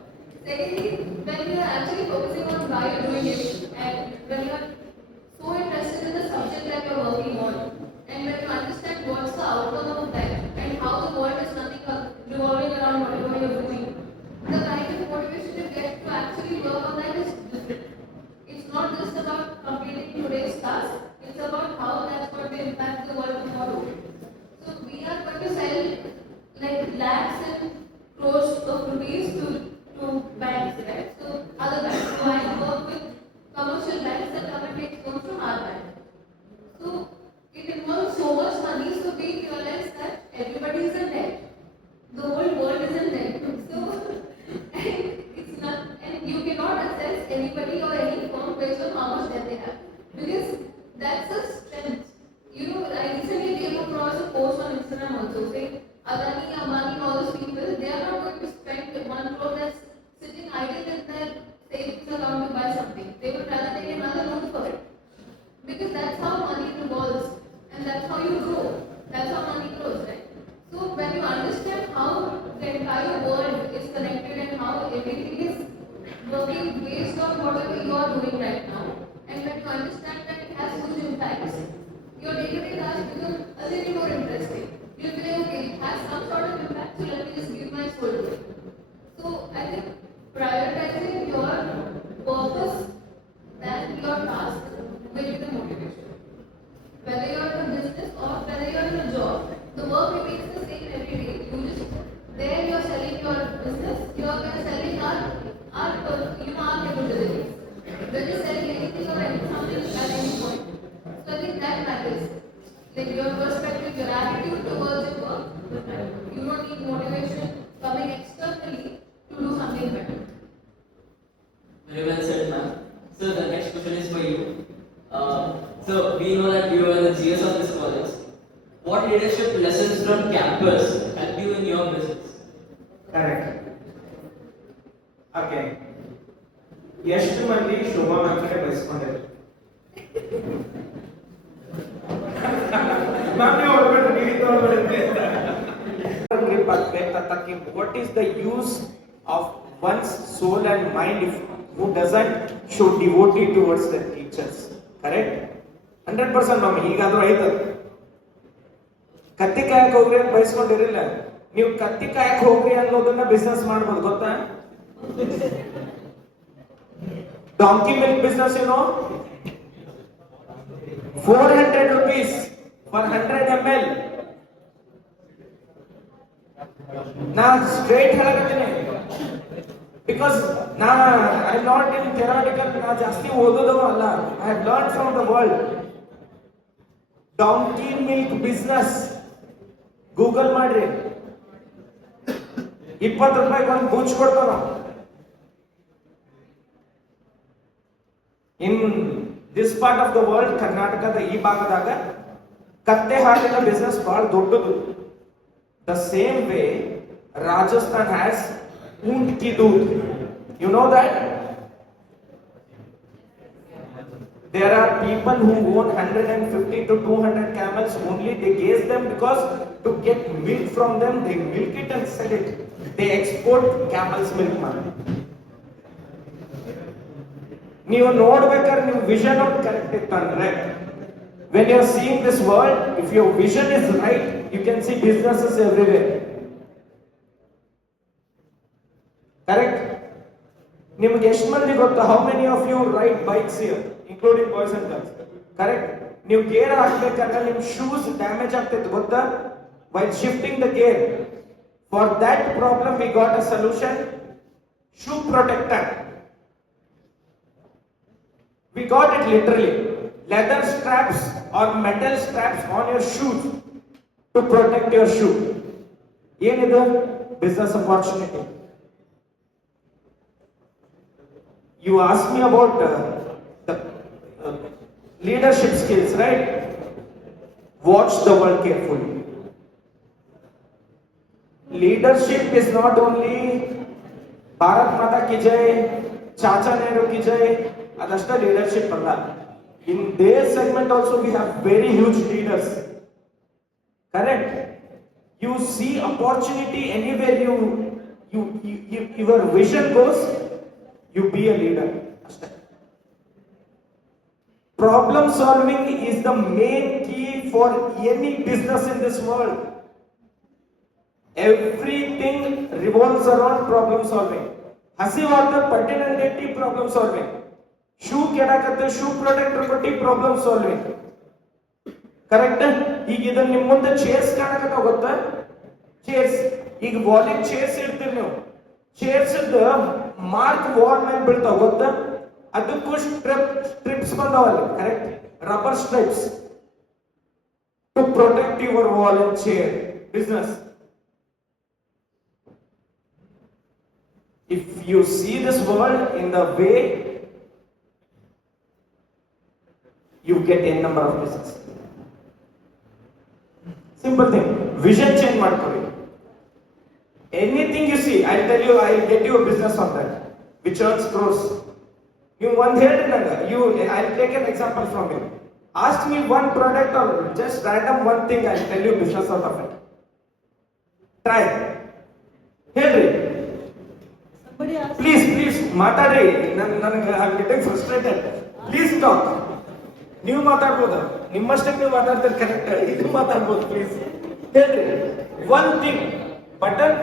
Secondly, when you are actually focusing on why you're doing it, and when you are so interested in the subject that you're working on, and when you understand what's the outcome of that, and how the world is nothing but revolving around whatever you're doing, the kind of motivation you get to actually work on that is different. It's not just about completing today's task, it's about how that's going to impact the world tomorrow. So we are going to sell like lakhs and crores of rupees to banks, right? So other banks. So I work with commercial banks that come and take loans from our bank. So it involves so much money, so we realize that everybody is in debt. The whole world is in debt. So and it's not, and you cannot assess anybody or any firm based on how much debt they have. Because that's a strength. I recently came across a post on Instagram also saying Adani, Ambani, and all those people, they are not going to spend 1 crore that's sitting idle in their savings account to buy something. They would rather take another loan for it. Because that's how money revolves, and that's how you grow. That's how money grows, right? So when you understand how the entire world is connected and how everything is working based on whatever you are doing right now, and when you understand that it has huge impacts, your day-to-day tasks become a little more interesting. You'll be like, okay, it has some sort of impact, so let me just give my soul to it. So I think prioritizing your purpose and your task will be the motivation. Whether you're in a business or whether you're in a job, the work remains the same every day. There you're selling your business, you're selling our capabilities. When you're selling anything or something at any point. So I think that matters. Like your perspective, your attitude towards your work will matter. You don't need motivation coming externally to do something better. Very well said, ma'am. So the next question is for you. So we know that you are the GS of this college. What leadership lessons from campus help you in your business? Correct. Okay. ಎಷ್ಟು ಮಂದಿ Shobha ma'am ಕಡೆ ಬಯಸ್ಕೊಂಡಿದ್ರು ma'am ನೀವು ಹೊರಬೇಡ ನೀವು ಹೊರಬೇಡ what is the use of one's soul and mind if who doesn't show devotee towards the teachers? Correct? 100% ma'am ಈಗಾದ್ರೂ ಆಯ್ತು ಕತ್ತಿ ಕಾಯಕ್ ಹೋಗ್ರಿ ಅಂತ ಬಯಸ್ಕೊಂಡಿರಲಿಲ್ಲ ನೀವು ಕತ್ತಿ ಕಾಯಕ್ ಹೋಗ್ರಿ ಅನ್ನೋದನ್ನ ಬಿಸ್ನೆಸ್ ಮಾಡ್ಬೋದು ಗೊತ್ತಾ donkey milk business 400 rupees for 100 ml na straight ಹೇಳಕತ್ತೀನಿ because I am not in theoretical na ಜಾಸ್ತಿ ಓದೋದವ ಅಲ್ಲ I have learned from the world donkey milk business google ಮಾಡ್ರಿ 20 ರೂಪಾಯಿಗೆ ಒಂದು ಬೂಚ್ ಕೊಡ್ತಾವ In this part of the world, ಕರ್ನಾಟಕದ ಈ ಭಾಗದಾಗ ಕತ್ತೆ ಹಾಲಿನ ಬಿಸ್ನೆಸ್ ಬಹಳ ದೊಡ್ಡದು. The same way Rajasthan has ऊंट की दूध. You know that? There are people who own 150 to 200 camels only. They gaze them because to get milk from them, they milk it and sell it. They export camel's milk, man. ನೀವು ನೋಡ್ಬೇಕಾದ್ರೆ ನೀವು vision out correct ಇತ್ತಂದ್ರೆ, when you are seeing this world, if your vision is right, you can see businesses everywhere. Correct? ನಿಮ್ಗೆ ಎಷ್ಟು ಮಂದಿ ಗೊತ್ತಾ? How many of you ride bikes here, including boys and girls? Correct? ನೀವು gear ಹಾಕ್ಬೇಕಾದ್ರೆ ನಿಮ್ shoes damage ಆಗ್ತೈತೆ ಗೊತ್ತಾ? While shifting the gear. For that problem we got a solution: shoe protector. We got it literally. Leather straps or metal straps on your shoes to protect your shoe. ಏನಿದು? Business opportunity. You asked me about the leadership skills, right? Watch the world carefully. Leadership is not only Bharat Mata ki jai, Chacha Nehru ki jai, adashta leadership alla. In their segment also we have very huge leaders. Correct? You see opportunity anywhere your vision goes, you be a leader. Problem solving is the main key for any business in this world. Everything revolves around problem solving. ಹಸಿವಾದ ಪಟ್ಟಿನಲ್ಲಿ problem solving. Shoe ಕೆಡಕತ್ತೆ, shoe protector ಕೊಟ್ಟಿ problem solving. Correct? ಈಗ ಇದನ್ನ ನಿಮ್ಮ ಮುಂದೆ chairs ಕಾಣಕತ್ತ ಗೊತ್ತಾ? Chairs, ಈಗ ವಾಲಿಗೆ ಚೇರ್ಸ್ ಇಡ್ತೀರಿ ನೀವು. ಚೇರ್ಸ್ ಮಾರ್ಕ್ ವಾಲ್ ಮೇಲೆ ಬೀಳ್ತಾವ ಗೊತ್ತಾ? ಅದಕ್ಕೂ ಸ್ಟ್ರಿಪ್ಸ್ ಬಂದಾವಲ್ಲಿ. Correct? Rubber strips to protect your wall and chair. Business. If you see this world in the way, you get a number of business. Simple thing. Vision change ಮಾಡ್ಕೊಳ್ಳಿ. Anything you see, I'll tell you, I'll get you a business on that, which earns crores. You one ಹೇಳಿದ್ರೆ ನಂಗೆ, I'll take an example from you. Ask me one product or just random one thing, I'll tell you business out of it. Try. ಹೇಳ್ರಿ. Please, ಮಾತಾಡ್ರಿ. ನನಗೆ I'm getting frustrated. Please talk. ನೀವು ಮಾತಾಡ್ಬೋದಾ? ನಿಮ್ಮಷ್ಟಕ್ಕೆ ನೀವು ಮಾತಾಡ್ತಾರೆ correct. ಇದು ಮಾತಾಡ್ಬೋದು ಪ್ಲೀಸ್. ಹೇಳ್ರಿ. One thing. Button.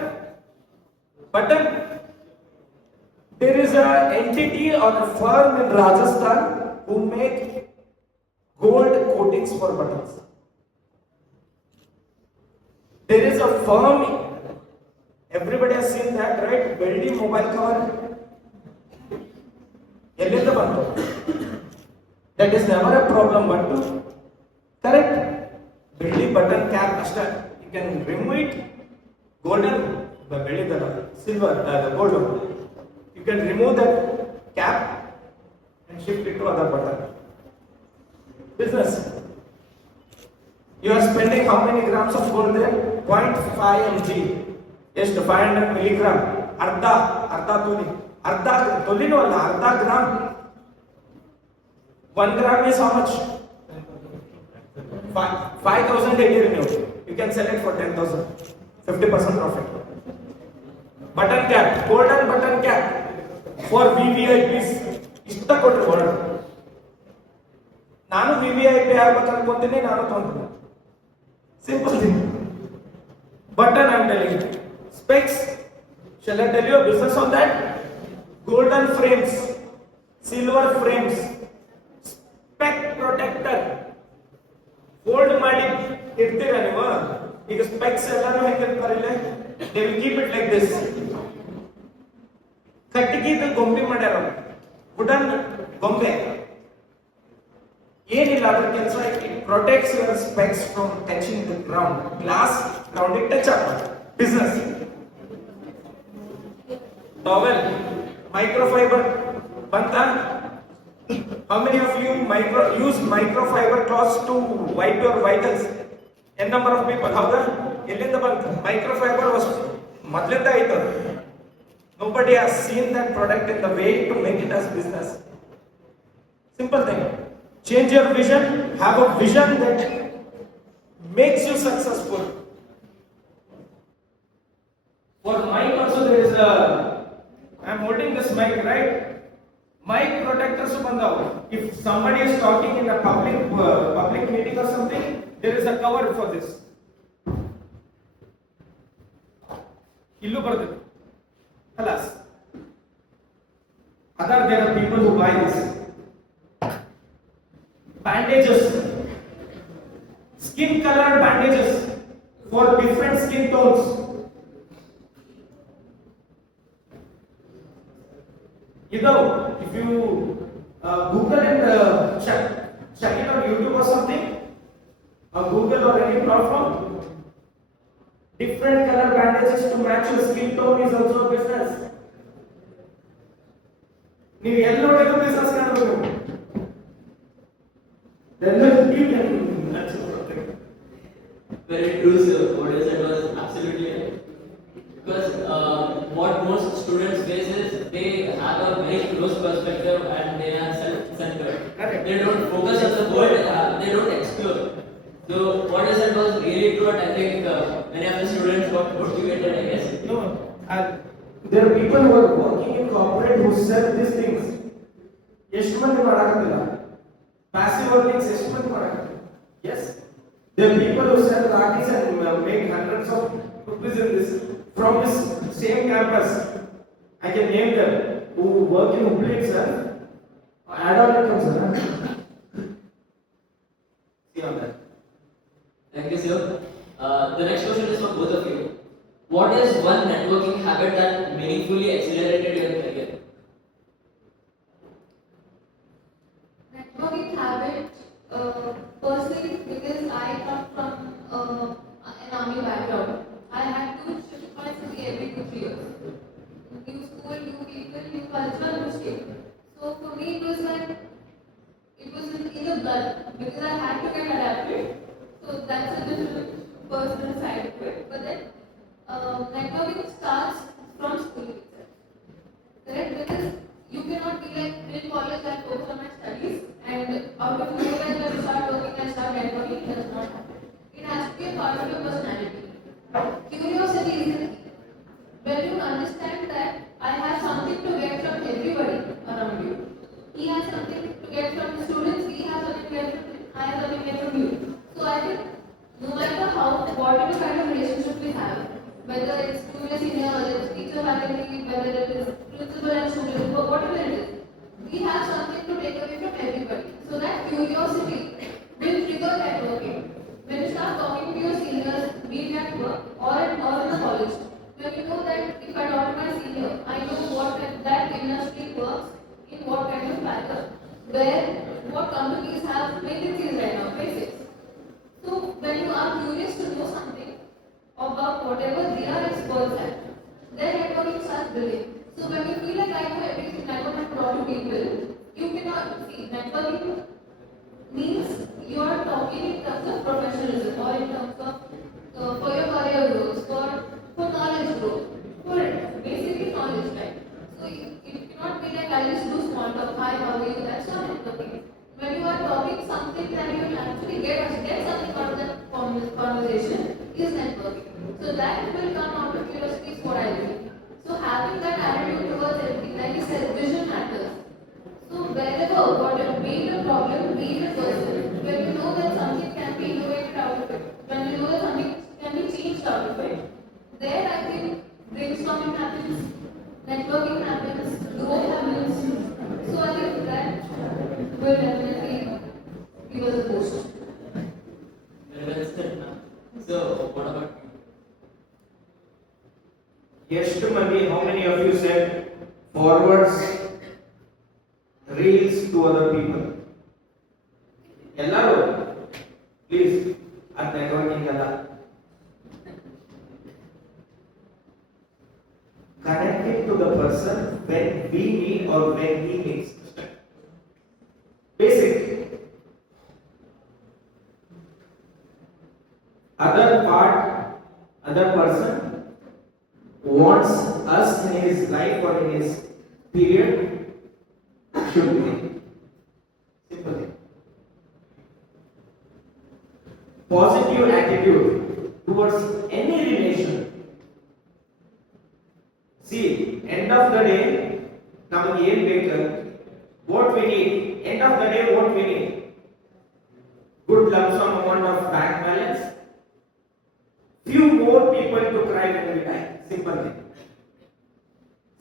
There is an entity or a firm in Rajasthan who make gold coatings for buttons. There is a firm. Everybody has seen that, right? Beldi mobile cover. ಎಲ್ಲಿಂದ ಬಂತು? That is never a problem, but correct? Beldi button cap ಅಷ್ಟೇ. You can remove it. Golden, the beldi, the silver, the gold one. You can remove that cap and shift it to other button. Business. You are spending how many grams of gold there? 0.5 mg. ಎಷ್ಟು? 500 milligram. ಅರ್ಧ ತೊಲಿ. ಅರ್ಧ ತೊಲಿನೂ ಅಲ್ಲ, ಅರ್ಧ gram. 1 gram is how much? 5,000 ನೀವು. You can sell it for 10,000. 50% profit. Button cap, golden button cap for VVIPs. ಇಷ್ಟ ಕೊಟ್ಟರು word. ನಾನು VVIP ಆಗ್ಬೇಕು ಅನ್ಕೊಂತೀನಿ, ನಾನು ತೊಗೊಂಡಿದ್ದೆ. Simple thing. Button, I'm telling you. Specs, shall I tell you a business on that? Golden frames, silver frames, spec protector. Hold ಮಾಡಿ ಇಡ್ತೀರಾ ನೀವು? ಈಗ ಸ್ಪೆಕ್ಸ್ ಎಲ್ಲಾನು ಹೆಂಗಿರ್ತಾರೆ ಇಲ್ಲ? They will keep it like this. ಕಟ್ಟಿಗೆದ ಗೊಂಬೆ ಮಾಡ್ಯಾರ, ವುಡನ್ ಗೊಂಬೆ. ಏನಿಲ್ಲ ಅದರ ಕೆಲಸ. It protects your specs from touching the ground. Glass ground ಗೆ ಟಚ್ ಆಗ್ತದೆ. Business. Towel, microfiber, banta. How many of you use microfiber cloths to wipe your vitals? N number of people. How the microfiber was madlinda item. Nobody has seen that product in the way to make it as business. Simple thing. Change your vision. Have a vision that makes you successful. For mic also there is a. I am holding this mic, right? Mic protectors bandao. If somebody is talking in a public meeting or something, there is a cover for this. Illu bardhu. Alas. There are people who buy this. Bandages. Skin colored bandages for different skin tones. If you Google and check it on YouTube or something, or Google or any platform, different color bandages to match your skin tone is also a business. ನೀವು ಎಲ್ಲಿ ನೋಡಿದ್ರು business ಕಾಣಬೇಕು. Very true, sir. What you said was absolutely right. Because what most students face is they have a very close perspective and they are self-centered. Correct. They don't focus on the world, they don't explore. So what you said was really true, and I think many of the students got motivated, I guess. No, there are people who are working in corporate who sell these things. ಎಷ್ಟು ಮಂದಿ ಮಾಡಾಕತ್ತಿಲ್ಲ? Passive earnings ಎಷ್ಟು ಮಂದಿ ಮಾಡಾಕತ್ತಿಲ್ಲ? Yes. There are people who sell rakis and make hundreds of rupees in this from this same campus. I can name them who work in Hubli itself. Add-on incomes, sir. See on that. Thank you, sir. The next question is for both of you. What is one networking habit that meaningfully accelerated your career? Networking habit, personally, because I come from an army background, I had to shift my city every 2-3 years. New school, new people, new culture, new state. So for me, it was like, it was in the blood, because I had to get adapted. So that's a different personal side to it. But then, networking starts from school itself. Correct? Because you cannot be like in college I focus on my studies and out of nowhere when you start working and start networking, it does not happen. It has to be a part of your personality. Curiosity is the key. When you understand that I have something to get from everybody around you. He has something to get from the students, he has something to get from him, I have something to get from you. So I think no matter whatever kind of relationship we have, whether it's junior, senior, whether it's teacher, faculty, whether it is principal and student, whatever it is, we have something to take away from everybody. So that curiosity will trigger networking. When you start talking to your seniors, be it at work or in the college, when you know that if I talk to my senior, I know that industry works in what kind of pattern, what companies have vacancies right now, basics. So when you are curious to know something about whatever they are experts at, their networking starts building. So when you feel like I know everything, I don't have to talk to people, you cannot see. Networking means you are talking in terms of professionalism or in terms of for your career growth, for knowledge growth, for basically knowledge, right? So it cannot be like I just do small talk, hi, how are you? That's not networking. When you are talking something that you will actually get something out of that conversation is networking. So that will come out of curiosity is what I do. So having that attitude towards everything, like you said, vision matters. So wherever, whatever, be it a problem, be it a person, when you know that something can be innovated out of it, when you know that something can be changed out of it, there I think brainstorming happens, networking happens, growth happens. So I think that will definitely give us a boost. Very well said, ma'am. So what about you? ಎಷ್ಟು ಮಂದಿ, how many of you said forwards reels to other people? ಎಲ್ಲರೂ please ಅದು networking ಅಲ್ಲ. Connecting to the person when we need or when he needs. wants us in his life or in his period should be. Simple thing. Positive attitude towards any relation. See, end of the day, ನಮಗೆ ಏನು ಬೇಕು? What we need. End of the day, what we need? Good lump sum amount of bank balance. Few more people to cry when we die. Simple thing.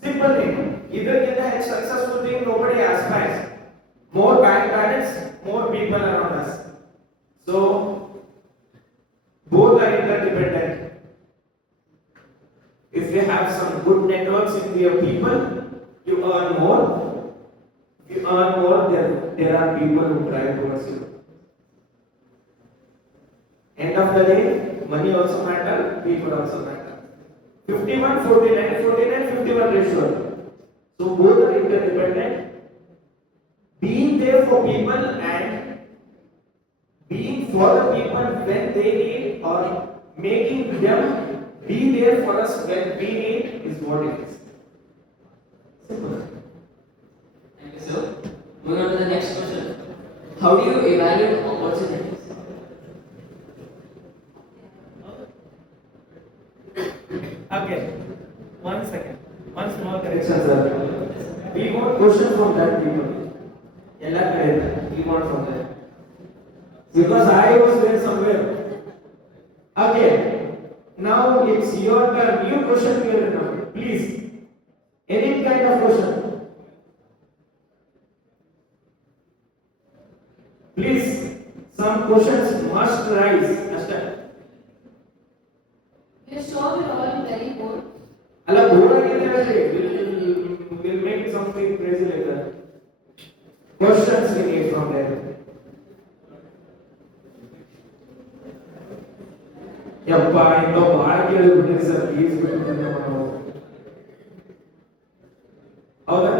Simple thing. ಇದಕ್ಕಿಂತ ಹೆಚ್ಚು successful thing nobody aspires. More bank balance, more people around us. So both are interdependent. If you have some good networks with your people, you earn more. If you earn more, there are people who drive towards you. End of the day, money also matter, people also matter. 51, 49, 49, 51 ratio. So both are interdependent. Being there for people and being for the people when they need or making them be there for us when we need is what it is. Simple. Thank you, sir. Moving on to the next question. How do you evaluate opportunities? Okay, 1 second. One small Correction, correction. sir. We want question from that people. ಎಲ್ಲ ಕಡೆ we want from there. Because I was there somewhere. Okay. Now it's your turn. New question here now. Please. Any kind of question. Please. Some questions must rise. Understand? We're sure we're all very bored. Allah bored again. We'll make something crazy later. Questions we need from there. ಯಪ್ಪ ಇಂಥ ಭಾಳ ಕೇಳಿಬಿಟ್ಟಿರಿ sir please ಬಿಟ್ಟಿದ್ದೇನೆ ನಾವು ಹೌದಾ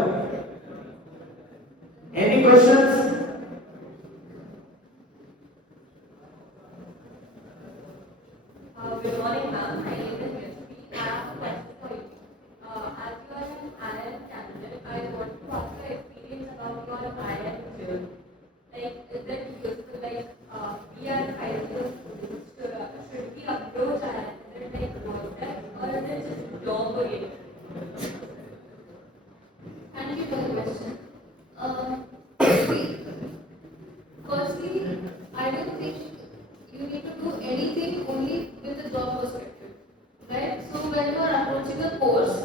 any questions Good morning, ma'am. My name is Rashmi. I have a question for you. As you are an IIM candidate, I want to ask your experience about your IIM journey. Like, is it useful? Like, we are high school students. Should we approach IIM? Is it like work or is it just job oriented? Thank you for the question. See, firstly, I don't think you need to do anything only with the job perspective, right? So when you are approaching a course,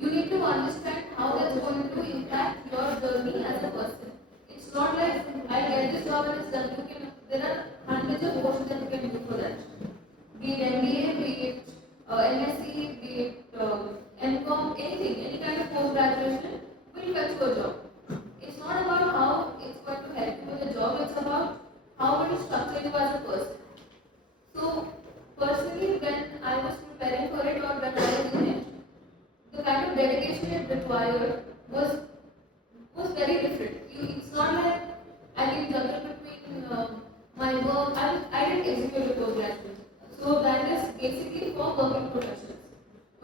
you need to understand how that's going to impact your journey as a person. It's not like I get this job and it's done. There are hundreds of courses that you can do for that. Be it MBA, be it MSc, be it MCom, anything, any kind of post graduation will fetch you a job. It's not about how it's going to help you with the job, it's about how it will structure you as a person. So, personally, when I was preparing for it or when I was in it, the kind of dedication it required was very different. It's not like I can juggle between my work. I didn't execute a postgraduate. So that is basically for working professionals.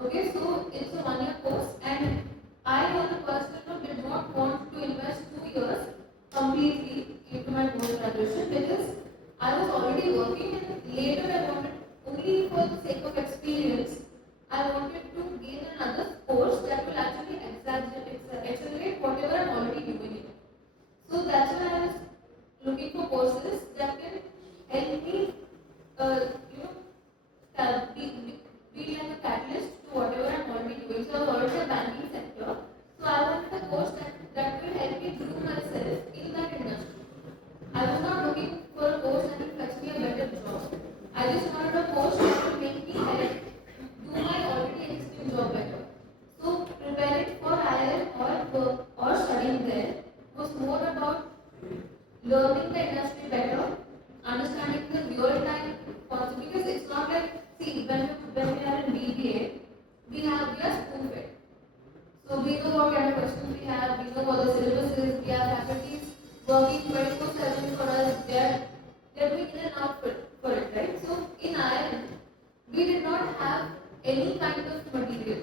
Okay, so it's a 1-year course, and I, as a person, did not want to invest 2 years completely into my post-graduation because I was already working, and later I wanted, only for the sake of experience, I wanted to gain another course that will actually accelerate whatever I'm already doing it. So that's why I was looking for courses that can help me, be like a catalyst to whatever I'm already doing. So I was already in the banking sector. So I wanted a course that will help me groom myself in that industry. I was not looking for a course that will fetch me a better job. I just wanted a course that will make me help do my already existing job better. So preparing for IIM or work or studying there was more about learning the industry better, understanding the real time concept, because it's not like, see, when we are in BBA, we are spoon fed. So we know what kind of questions we have, we know what the syllabus is, we have faculties working 24/7 for us, they're doing in and out for it, right? So in IIM, we did not have any kind of material.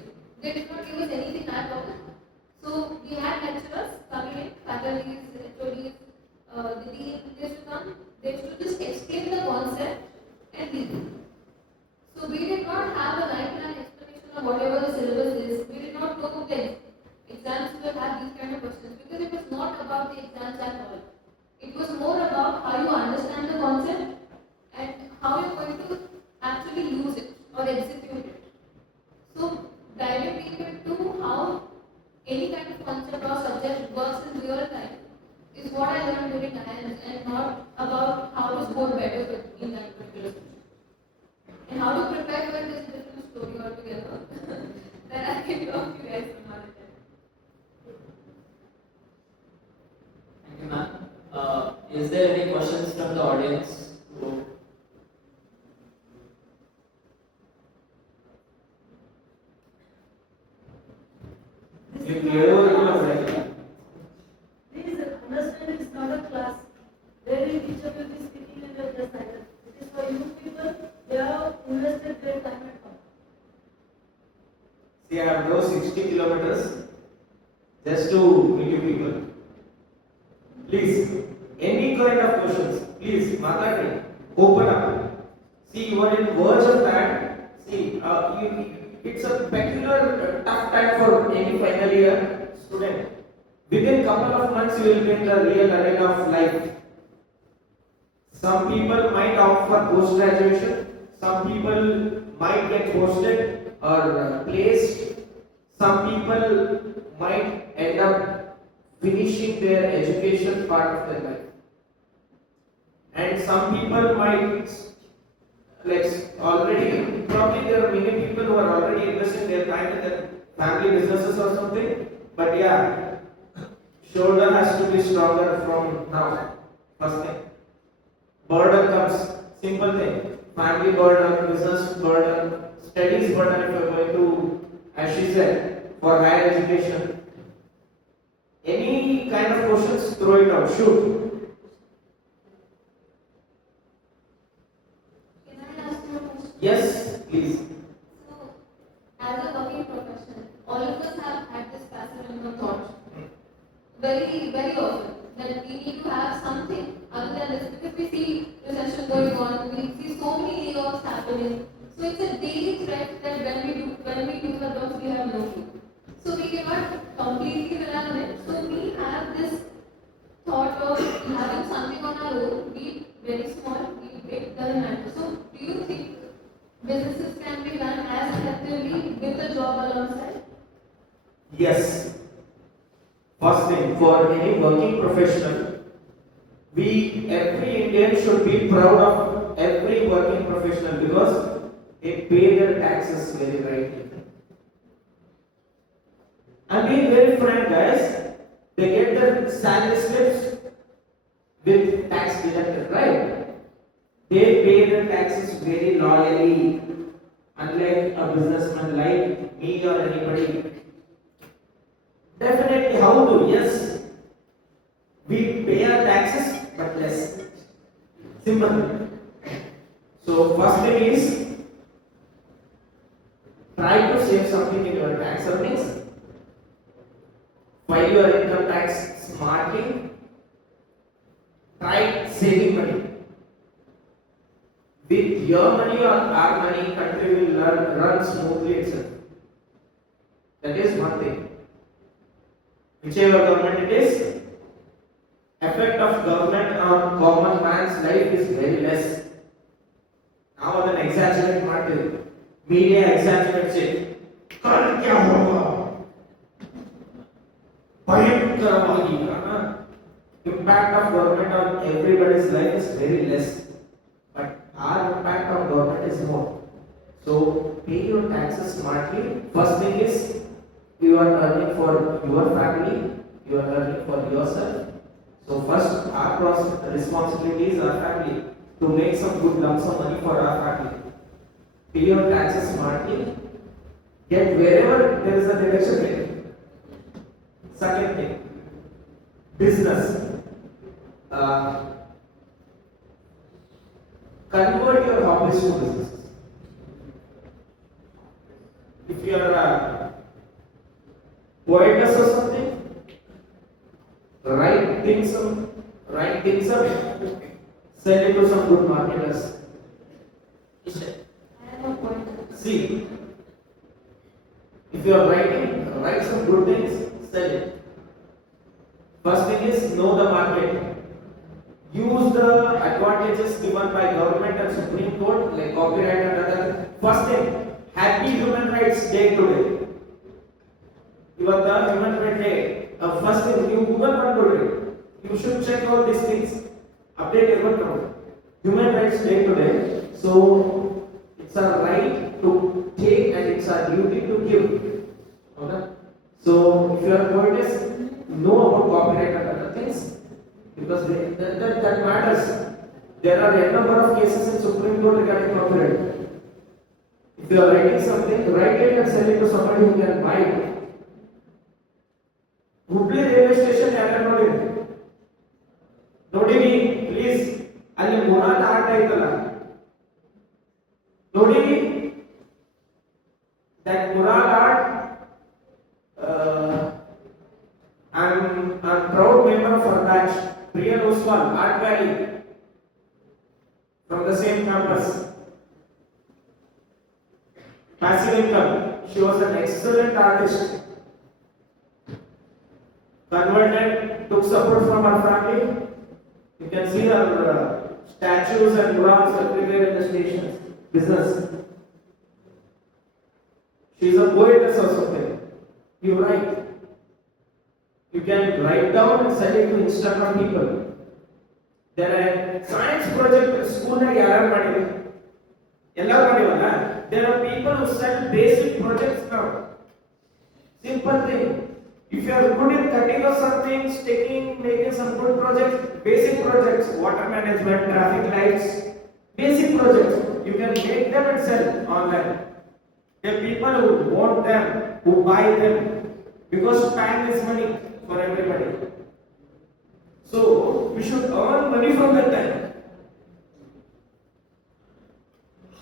exams will have these kind of questions because it was not about the exams at all. It was more about how you understand the concept and how you're going to actually use it or execute it. So diving deep into how any kind of concept or subject works in real time is what I learned during IIMs and not about how to score better in that particular subject. And how to prepare for this different story altogether that I can talk to you guys about it. Thank you, ma'am. Is there any questions from the audience? You clear over your Please understand it's not a class wherein each of you is speaking and you are just silent. It is for you people, they have invested their time and thought. See, I have drove 60 kilometers just to meet you people. Please, any kind of questions, please, Matadi, open up. See, you are in verge of that. See, it's a peculiar tough time for any final year student. Within couple of months, you will be in the real arena of life. Some people might opt for post graduation. Some people might get posted or placed. Some people might end up finishing their education part of their life. And some people might, like already, probably there are many people who are already investing their time in their family businesses or something. But yeah, shoulder has to be stronger from now. First thing. Burden comes, simple thing. Family burden, business burden, studies burden if you are going to, as she said, for higher education. Any kind of questions, throw it out, shoot. Can I ask you a question? Yes, please. So, as a working professional, all of us have had this passive income thought very often that we need to have something other than this because we see recession going on, we see so many layoffs happening. So it's a daily threat that when we do our jobs, we have no clue. So we cannot completely rely on it. So we have this thought of having something on our own, be it very small, be it big, doesn't matter. So do you think businesses can be run as effectively with a job alongside? Yes. First thing, for any working professional, every Indian should be proud of every working professional because they pay their taxes very rightly. I'm being very frank, guys. They get their salary slips with tax deducted, right? They pay their taxes very loyally, unlike a businessman like me or anybody. Definitely, how to? Yes, we pay our taxes, but less. Simple. So, first thing is try to save something in your tax earnings. File your income tax smartly. Try saving money. With your money or our money, country will run smoothly itself. That is one thing. Whichever government it is, effect of government on common man's life is very less. Now ಅದನ್ನ exaggerate ಮಾಡ್ತೀವಿ. Media exaggerates it. ಕಲ್ ಕ್ಯಾ ಹೋಗಾ? ಭಯಂಕರವಾಗಿ impact of government on everybody's life is very less. But our impact on government is more. So pay your taxes smartly. First thing is you are earning for your family, you are earning for yourself. So first, our responsibility is our family to make some good lump sum money for our family. Pay your taxes smartly. Get wherever there is a direction in. Second thing, business. Convert your hobbies to business. If you are a poetess or something, write things up, sell it to some good marketers. I have a point. See, if you are writing, write some good things, sell it. First thing is know the market. Use the advantages given by government and Supreme Court like copyright and other. First thing, Happy Human Rights Day today. Even the Human Rights Day. First thing, you Google one today. You should check all these things. Update everyone. Human Rights Day today. So it's our right to take and it's our duty to give. Okay. So if you are poetess, know about copyright and other things. Because that matters. There are a number of cases in Supreme Court regarding copyright. If you are writing something, write it and sell it to somebody who can buy it. Hubli railway station ಯಾರು ನೋಡಿರಿ please ಅಲ್ಲಿ ಮುರಾನ್ ಆಟ ಐತಲ್ಲ ನೋಡಿರಿ that Mural art I'm proud member of our batch Priya Oswal Art Valley from the same campus. Passive income. She was an excellent artist. Converted, took support from her family. You can see her statues and murals everywhere in the stations. Business. She is a poetess also there. You write. You can write down and send it to Instagram people. There are science project school na yaar ಮಾಡಿದೆ ಎಲ್ಲರೂ ಮಾಡಿವಲ್ಲ. There are people who send basic projects now. Simple thing. If you are good in cutting of something, making some good projects, basic projects, water management, traffic lights, basic projects, you can make them and sell online. There are people who want them, who buy them, because time is money for everybody. So we should earn money from that time.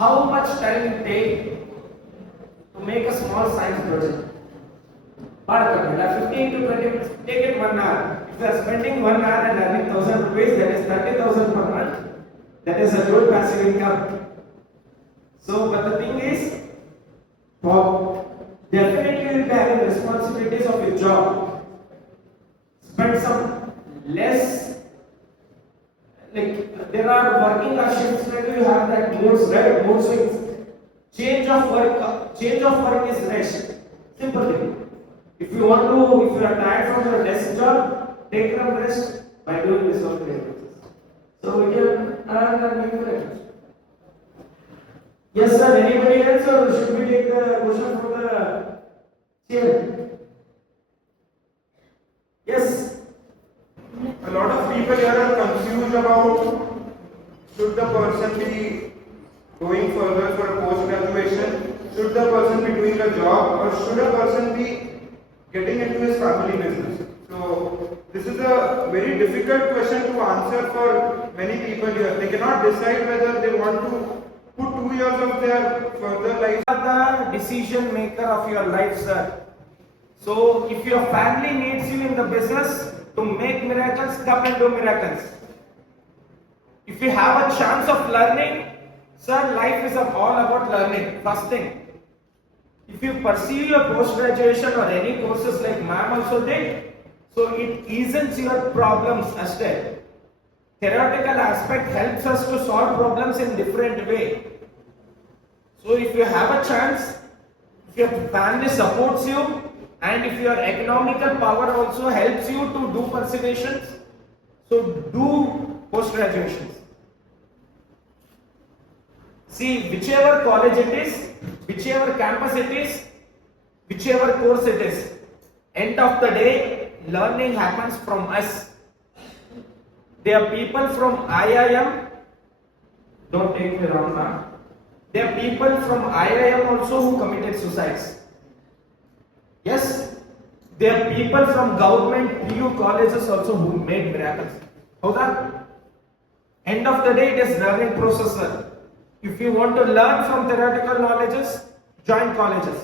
How much time it take to make a small science project? 15 to 20 minutes. Take it 1 hour. If you are spending 1 hour and earning 1,000 rupees, that is 30,000 per month. That is a good passive income. So, but the thing is, definitely you will be having responsibilities of your job. Spend some less. Like there are working hour shifts where you have that modes, right? Mood swings. Change of work is rest. Simple thing. If you are tired from your desk job, take some rest by doing this work. So we can earn and make money. Yes, sir. Anybody else, or should we take the question from the chair? Yes. A lot of people here are confused about should the person be going further for a post-graduation, should the person be doing a job, or should a person be getting into his family business. So this is a very difficult question to answer for many people here. They cannot decide whether they want to put 2 years of their further life. You are the decision maker of your life, sir. So if your family needs you in the business to make miracles, come and do miracles. If you have a chance of learning, sir, life is all about learning. First thing. If you pursue your post-graduation or any courses like ma'am also did, so it isn't your problems as well. Theoretical aspect helps us to solve problems in different way. So if you have a chance, if your family supports you, and if your economical power also helps you to do persevations, so do post-graduations. See, whichever college it is, whichever campus it is, whichever course it is, end of the day, learning happens from us. There are people from IIM, don't take me wrong now. There are people from IIM also who committed suicides. Yes, there are people from government PU colleges also who made miracles. How that? End of the day, it is learning process, sir. If you want to learn from theoretical knowledges, join colleges.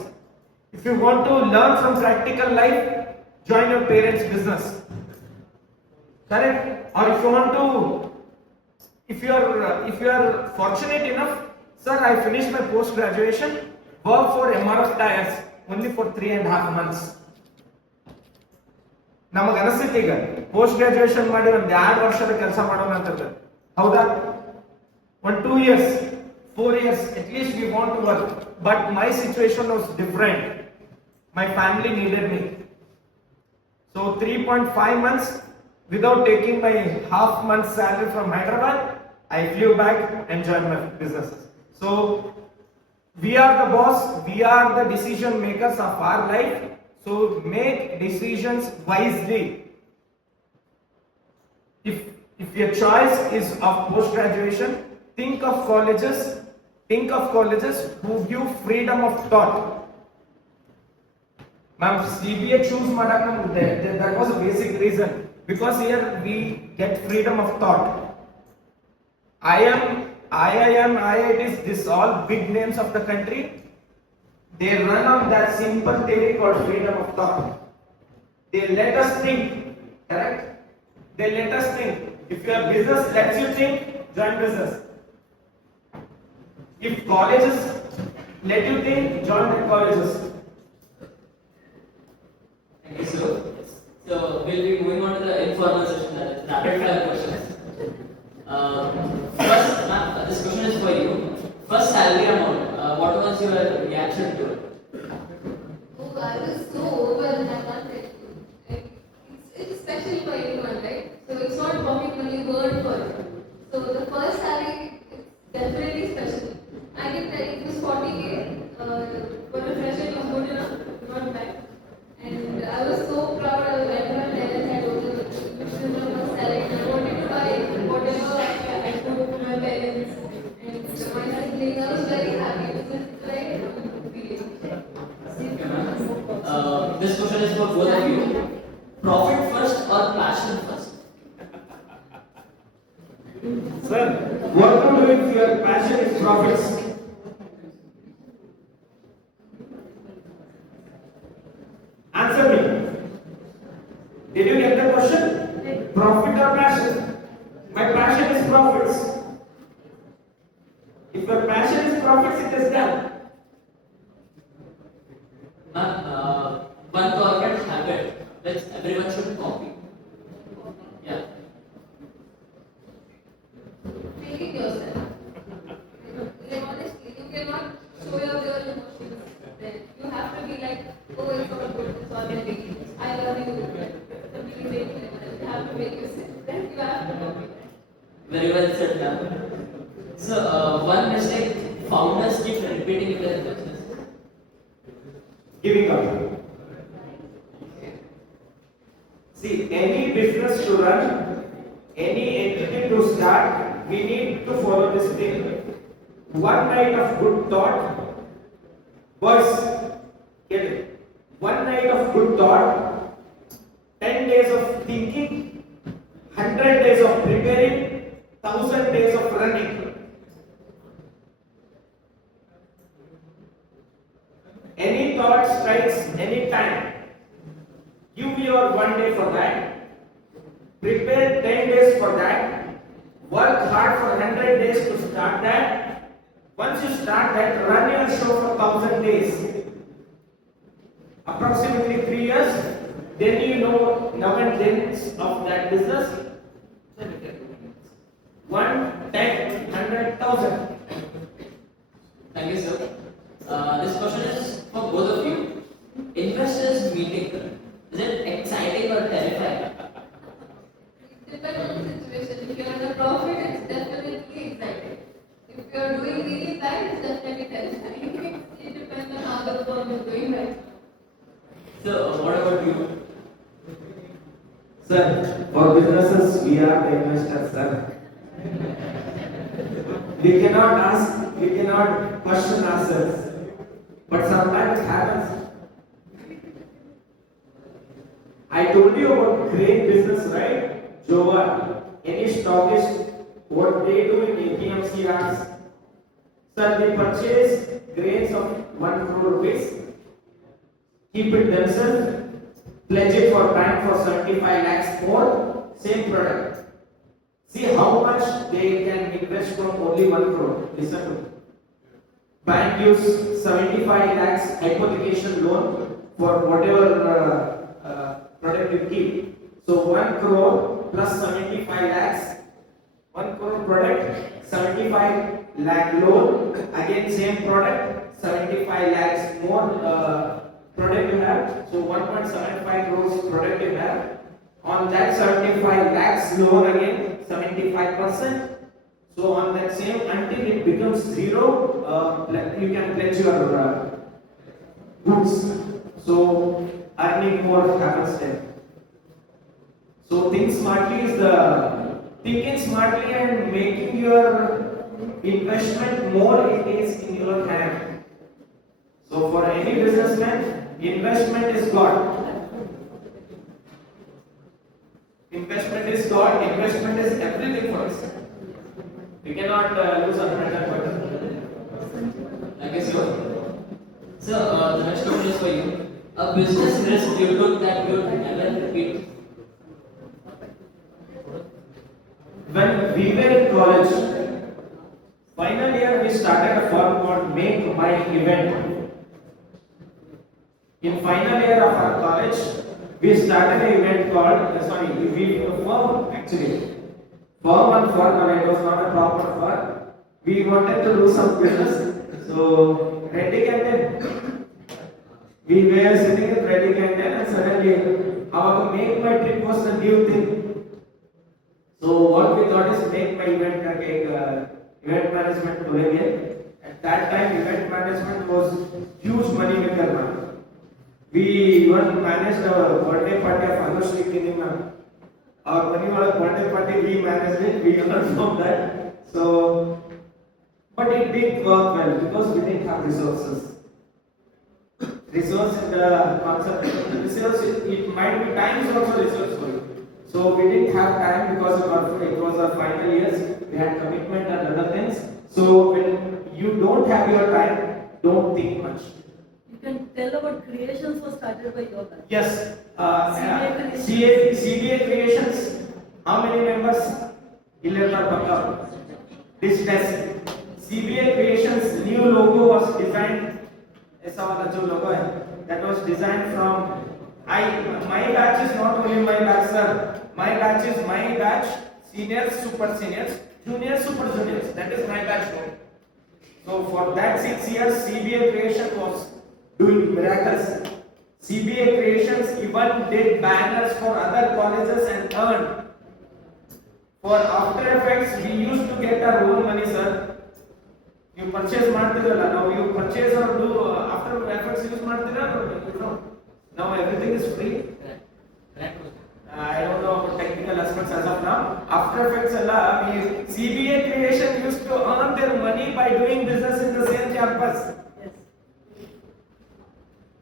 If you want to learn from practical life, join your parents' business. Correct? Or if you want to, if you are fortunate enough, sir, I finished my post graduation, work for MRF tires only for 3.5 months. ನಮಗೆ ಅನಿಸುತ್ತೆ ಈಗ post graduation ಮಾಡಿ ಒಂದು 2 ವರ್ಷದ ಕೆಲಸ ಮಾಡೋಣ ಅಂತ. ಹೌದಾ? 2 years, 4 years, at least we want to work. But my situation was different. My family needed me. So 3.5 months without taking my half month salary from Hyderabad, I flew back and joined my businesses. So we are the boss, we are the decision makers of our life. So make decisions wisely. If your choice is of post graduation, think of colleges who give freedom of thought. Ma'am, CBA choose madak that was a basic reason, because here we get freedom of thought. IIM, IITs, this all big names of the country, they run on that simple theory called freedom of thought. They let us think, correct? They let us think. If your business lets you think, join business. If colleges let you think, join the colleges. Thank you, sir. So we'll be moving on to the informal session, that is rapid fire questions. First, ma'am, this question is for you. First salary amount, what was your reaction to it? Oh, I was so overwhelmed. I can't tell you. It's special for everyone, right? So it's not pocket money, word for it. So the first salary is definitely special. I can tell you it was 40K. For a fresher, it was good enough, not bad. And I was so proud. I went to my parents and told them this is my first salary. I wanted to buy whatever I could to my parents and my siblings. I was very happy. It was very feeling. This question is for both of you. Profit first or passion first? Sir, what to do if your passion is profits? Answer me. Did you get the question? Profit or passion? My passion is profits. If your passion is profits, it is done. Ma'am, one corporate habit which everyone should copy. Yeah. Feeling yourself. Like honestly, you cannot show your real emotions. Then you have to be like, oh, it's all good, it's all very. I love you. You have to make yourself. Then you have to copy that. Very well said, ma'am. So, one mistake founders keep repeating in their business. Giving up. See, any business to run, any entity to start, we need to follow this thing. One night of good thought, boys, get it. One night of good thought, 10 days of thinking, 100 days of preparing, 1000 days of running. Any thought strikes any time. Give your 1 day for that. Prepare 10 days for that. Work hard for 100 days to start that. Once you start that, run your show for 1000 days. Approximately 3 years, then you know now and thens of that business. 1, 10, 100, 1000. Thank you, sir. This question is for both of you. Investors meeting, is it exciting or terrifying? It depends on the situation. If you're on a profit, it's definitely exciting. If you're doing really bad, it's definitely terrifying. It depends on how the firm is doing right. So, what about you? Sir, for businesses, we are the investors, sir. We cannot question ourselves. But sometimes it happens. I told you about grain business, right? Jova, any stockist, what they do in APMC yards. Sir, they purchase grains of 1 crore rupees, keep it themselves, pledge it for bank for 75 lakhs more, same product. See how much they can invest from only 1 crore. Listen to me. Bank gives 75 lakhs hypothecation loan for whatever product you keep. So 1 crore plus 75 lakhs, 1 crore product, 75 lakh loan, again same product, 75 lakhs more product you have. So 1.75 crores product you have. On that 75 lakhs loan again 75%. So on that same until it becomes zero, you can pledge your goods. So earning more happens there. So think smartly is the thinking smartly and making your investment more it is in your hand. So for any businessman, investment is God. Investment is God. Investment is everything for us. You cannot lose on I guess so. So, the next question is for you. A business risk you took that you would never repeat. When we were in college, final year we started a firm called Make My Event. In final year of our college, we started an event called, firm actually. Firm and formal, it was not a proper firm. We wanted to do some business. So, Reddy Canton, we were sitting in Reddy Canton and suddenly our Make My Trip was a new thing. So what we thought is make my event event management खोलेंगे. At that time event management was huge money maker man. We even managed a birthday party of Anushri Kinima. Our money was birthday party we managed it. We earned from that. So, but it didn't work well because we didn't have resources. Resource in the concept. Resource it might be time is also resource for you. So we didn't have time because it was our final years. We had commitment and other things. So when you don't have your time, don't think much. You can tell about creations was started by your batch. Yes. CBA CBA creations. How many members? 11 Baka. This test. CBA creations new logo was designed. ऐसा वाला जो logo है, that was designed from my batch is not only my batch, sir. My batch is my batch, seniors, super seniors, juniors, super juniors. That is my batch. So for that 6 years, CBA creation was doing miracles. CBA creations even did banners for other colleges and earned. For After Effects, we used to get our own money, sir. You purchase ಮಾಡ್ತಿರಲ್ಲ, now you purchase or do After Effects use ಮಾಡ್ತೀರಾ? No. Now everything is free. I don't know about technical aspects as of now. After Effects CBA creation used to earn their money by doing business in the same campus. Yes.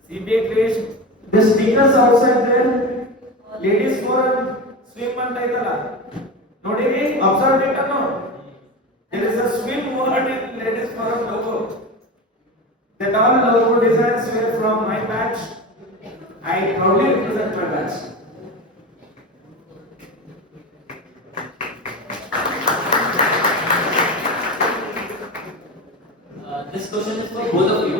CBA creation. The stickers outside there, ladies forum swim antaitala. Nodiri, observe it or no? There is a swim word in ladies forum logo. That all logo designs were from my batch. I proudly represent my batch. This question is for both of you.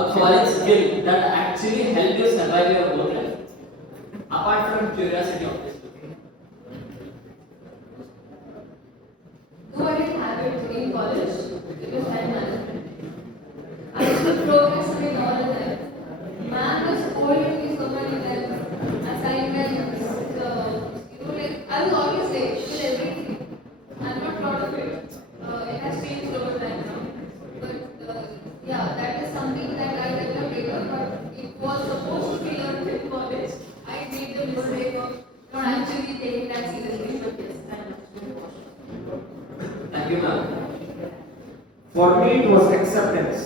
A college skill that actually helped you survive your work life, apart from curiosity, obviously. Though I didn't have it in college, it was time management. I used to procrastinate all the time. Man was scolding me so many times. Assignments, I was always late with everything. I'm not proud of it. It has changed over time now. But yeah, that is something that I developed later. But it was supposed to be learned in college. I made the mistake of not actually taking that seriously. But yes, I'm Thank you, ma'am. For me, it was acceptance.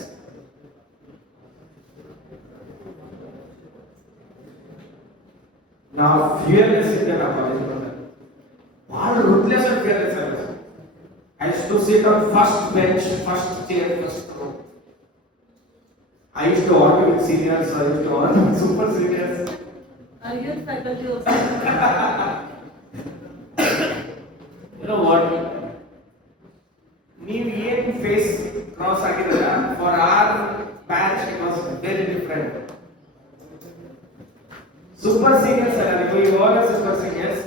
Now, fearless in the college. All ruthless and fearless. I used to sit on first bench, first chair, first row. I used to argue with seniors, I used to argue with super seniors. Our youth faculty also. You know what? ನೀವು ಏನು face cross ಆಗಿದ್ದೀರಾ for our batch it was very different. Super seniors are you all are super seniors.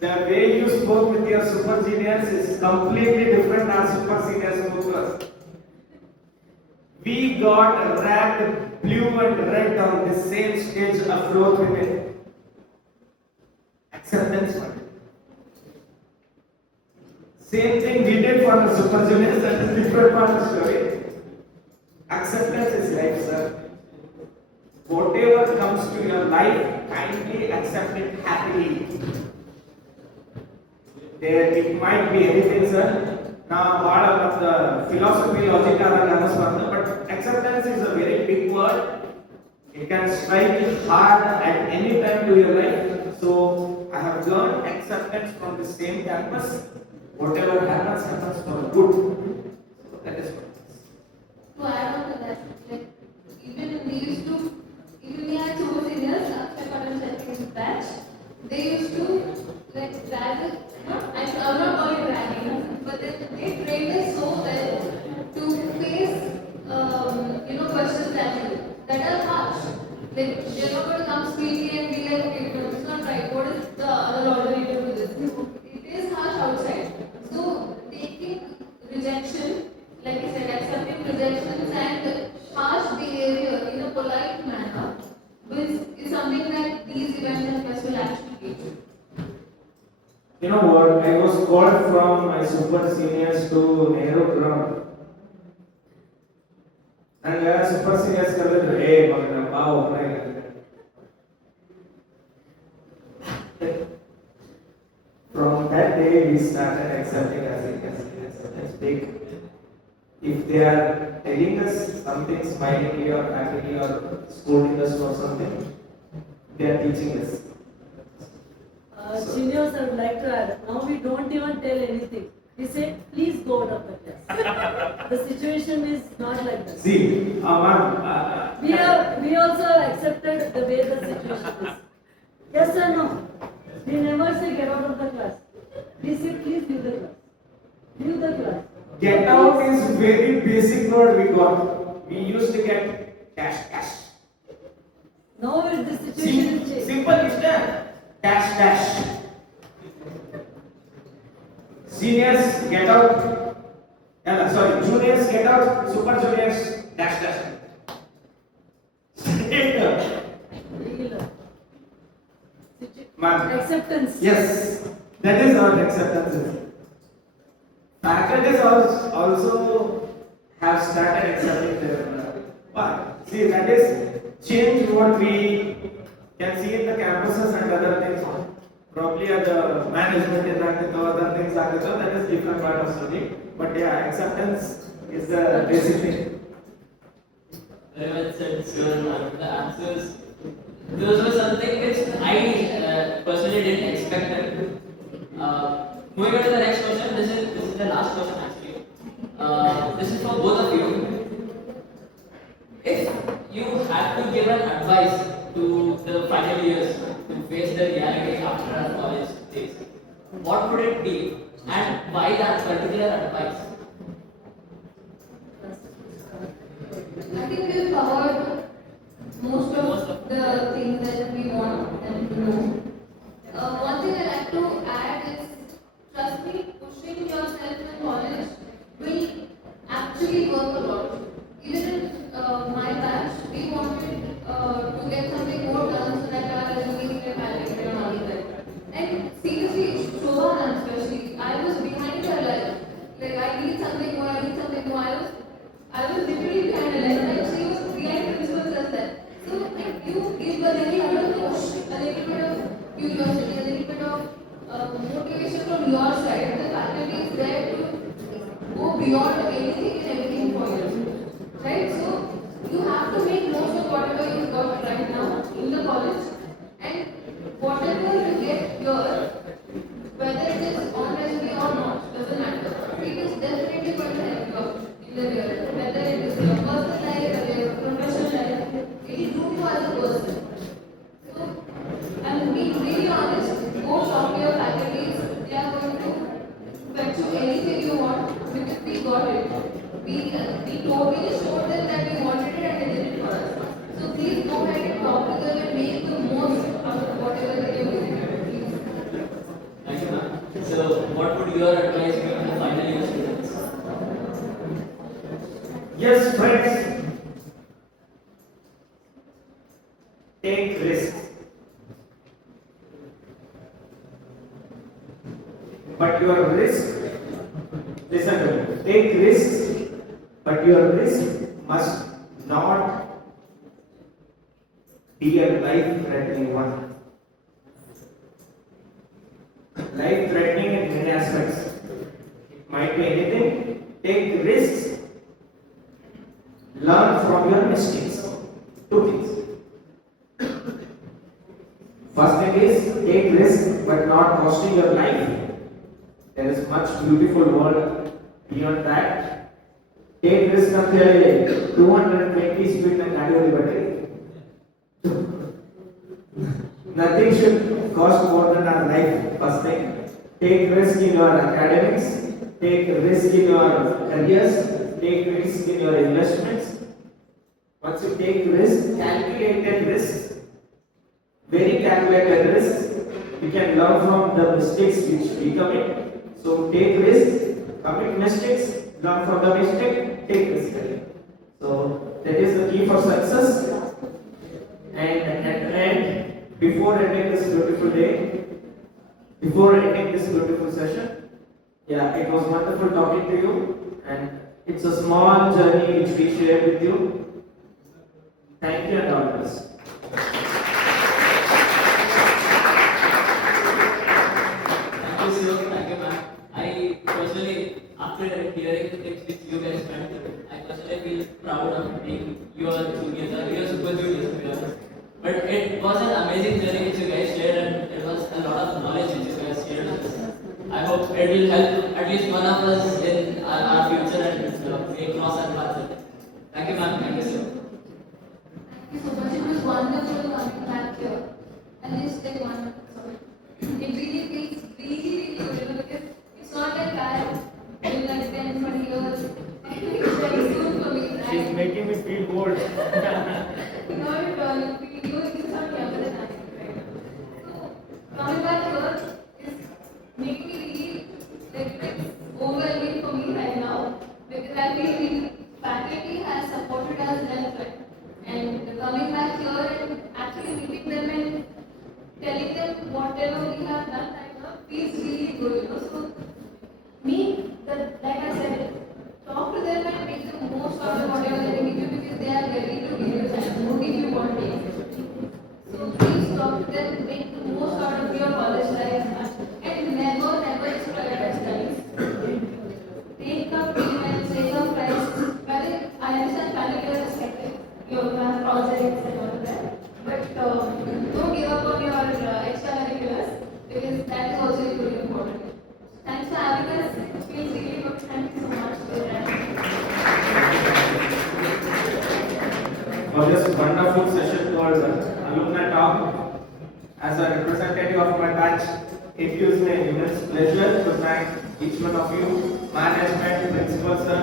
The way you spoke with your super seniors is completely different than super seniors spoke to us. We got red, blue, and red on the same stage of growth women. Acceptance. Same thing we did for the super juniors, that is different part of the story. Acceptance is life, sir. Whatever comes to your life, kindly accept it happily. There it might be anything, sir. Now, part of the philosophy, logic, but acceptance is a very big word. It can strike hard at any time to your life. So, I have learned acceptance from the same campus. Whatever happens, happens for good. So, that is what it is. To add on to that, like even we had two seniors after second batch, they used to like drag it. I'm not calling dragging, but they trained us so well to face questions that are harsh. Like they're not going to come sweetly and be like, okay, no, it's not right. What is the other alternative to this? It is harsh outside. So taking rejection, like I said, accepting rejections and harsh behavior in a polite manner is something that these events and festivals will actually teach. You know what? I was called from my super seniors to Nehru ground. And super seniors said, hey, wow, from that day, we started accepting as big. If they are telling us something smilingly or happily or scolding us for something, they are teaching us. Seniors, I would like to add, now we don't even tell anything. We say, please go out of the class. The situation is not like that. See, We also accepted the way the situation is. Yes or no? We never say get out of the class. We say please leave the class. Leave the class. get out is very basic word we got. We used to get cash. Now the situation is changed. Simple is that. Dash. Seniors get out. Juniors get out. Super juniors dash. Man. Acceptance. Yes, that is what acceptance is. Faculties also have started accepting their part. See, that is change what we can see in the campuses and other things. Probably at the management and other things that is different part of study. But yeah, acceptance is the basic thing. Very well said, sir. The answers, those were something which I personally didn't expect. Moving on to the next question, this is the last question actually. This is for both of you. If you had to give an advice to the final years to face the reality after our college days, what would it be and why that particular advice? I think we've covered most of the things that we want them to know. One thing I like to add is, trust me, pushing yourself in college will actually work a lot. Even in my batch, we wanted to get something more done so that our resumes get validated and all of that. And seriously, Shobha especially, I was behind her like I need something more. I was literally behind her and she was behind principal as that. So like you give a little bit of push, a little bit of curiosity, a little bit of motivation from your side. The faculty is there to go beyond anything and everything for you. Right? So you have to make most of whatever you've got right now in the college, and whatever you get here, whether it is on resume or not, doesn't matter. It is definitely going to help you out in the real life. Whether it is your personal life, whether your professional life, it will do you as a person. So, I'm being really honest, go talk to your faculties. They are going to fetch you anything you want because we got it. friends, take risks. But your risk, listen to me, take risks, but your risk must not be a life-threatening one. Life-threatening in many aspects. It might be anything. Take risks. Learn from your mistakes. Two things. First thing is take risks, but not costing your life. There is much beautiful world beyond that. Take risk of 220 speed and cardio battery. Nothing should cost more than our life. First thing. Take risk in your academics. Take risk in your careers. Take risk in your investments. Once you take risk, calculated risks, very calculated risks, we can learn from the mistakes which we commit. So take risks, commit mistakes, learn from the mistake, take risk. So that is the key for success. And at the end, before ending this beautiful day, before ending this beautiful session, yeah, it was wonderful talking to you, and it's a small journey which we share with you. Thank you and all the best. Thank you, sir. Thank you, ma'am. I personally, after hearing the things which you guys went through, I personally feel proud of being your juniors, or your super juniors, to be honest. But it was an amazing journey which you guys shared, and it was a lot of knowledge which you guys shared with us. I hope it will help at least one of us in our future and may cross our paths. Thank you, ma'am. Thank you, sir. Thank you so much. It was wonderful coming back here. And it's like wonderful. Sorry. It really feels really good, because it's not like I will like 10, 20 years. It's very soon for me, She's right? making me feel old. Not at all. You sound younger than I am, right? So, coming back here is making me really like it's overwhelming for me right now, because I feel the faculty has supported us left, right? And coming back here and actually meeting them and telling them whatever we have done right now feels really good, So, like I said, talk to them and make the most out of whatever they give you, because they are ready to give you and won't give you what they expect. So, please talk to them, make the most out of your college life, and never exploit studies. Take up events, take up friends. I understand family is hectic. You have projects and all of that. But don't give up on your extracurriculars, because that is also equally important. Thanks for having us. It feels really good. Thank you so much for your time. For this wonderful session called Alumni Talk, as a representative of my batch, it gives me immense pleasure to thank each one of you, management, principal sir,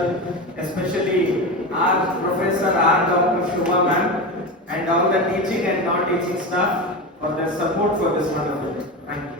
especially our professor, our Dr. Shubha ma'am, and all the teaching and non-teaching staff for their support for this wonderful day. Thank you.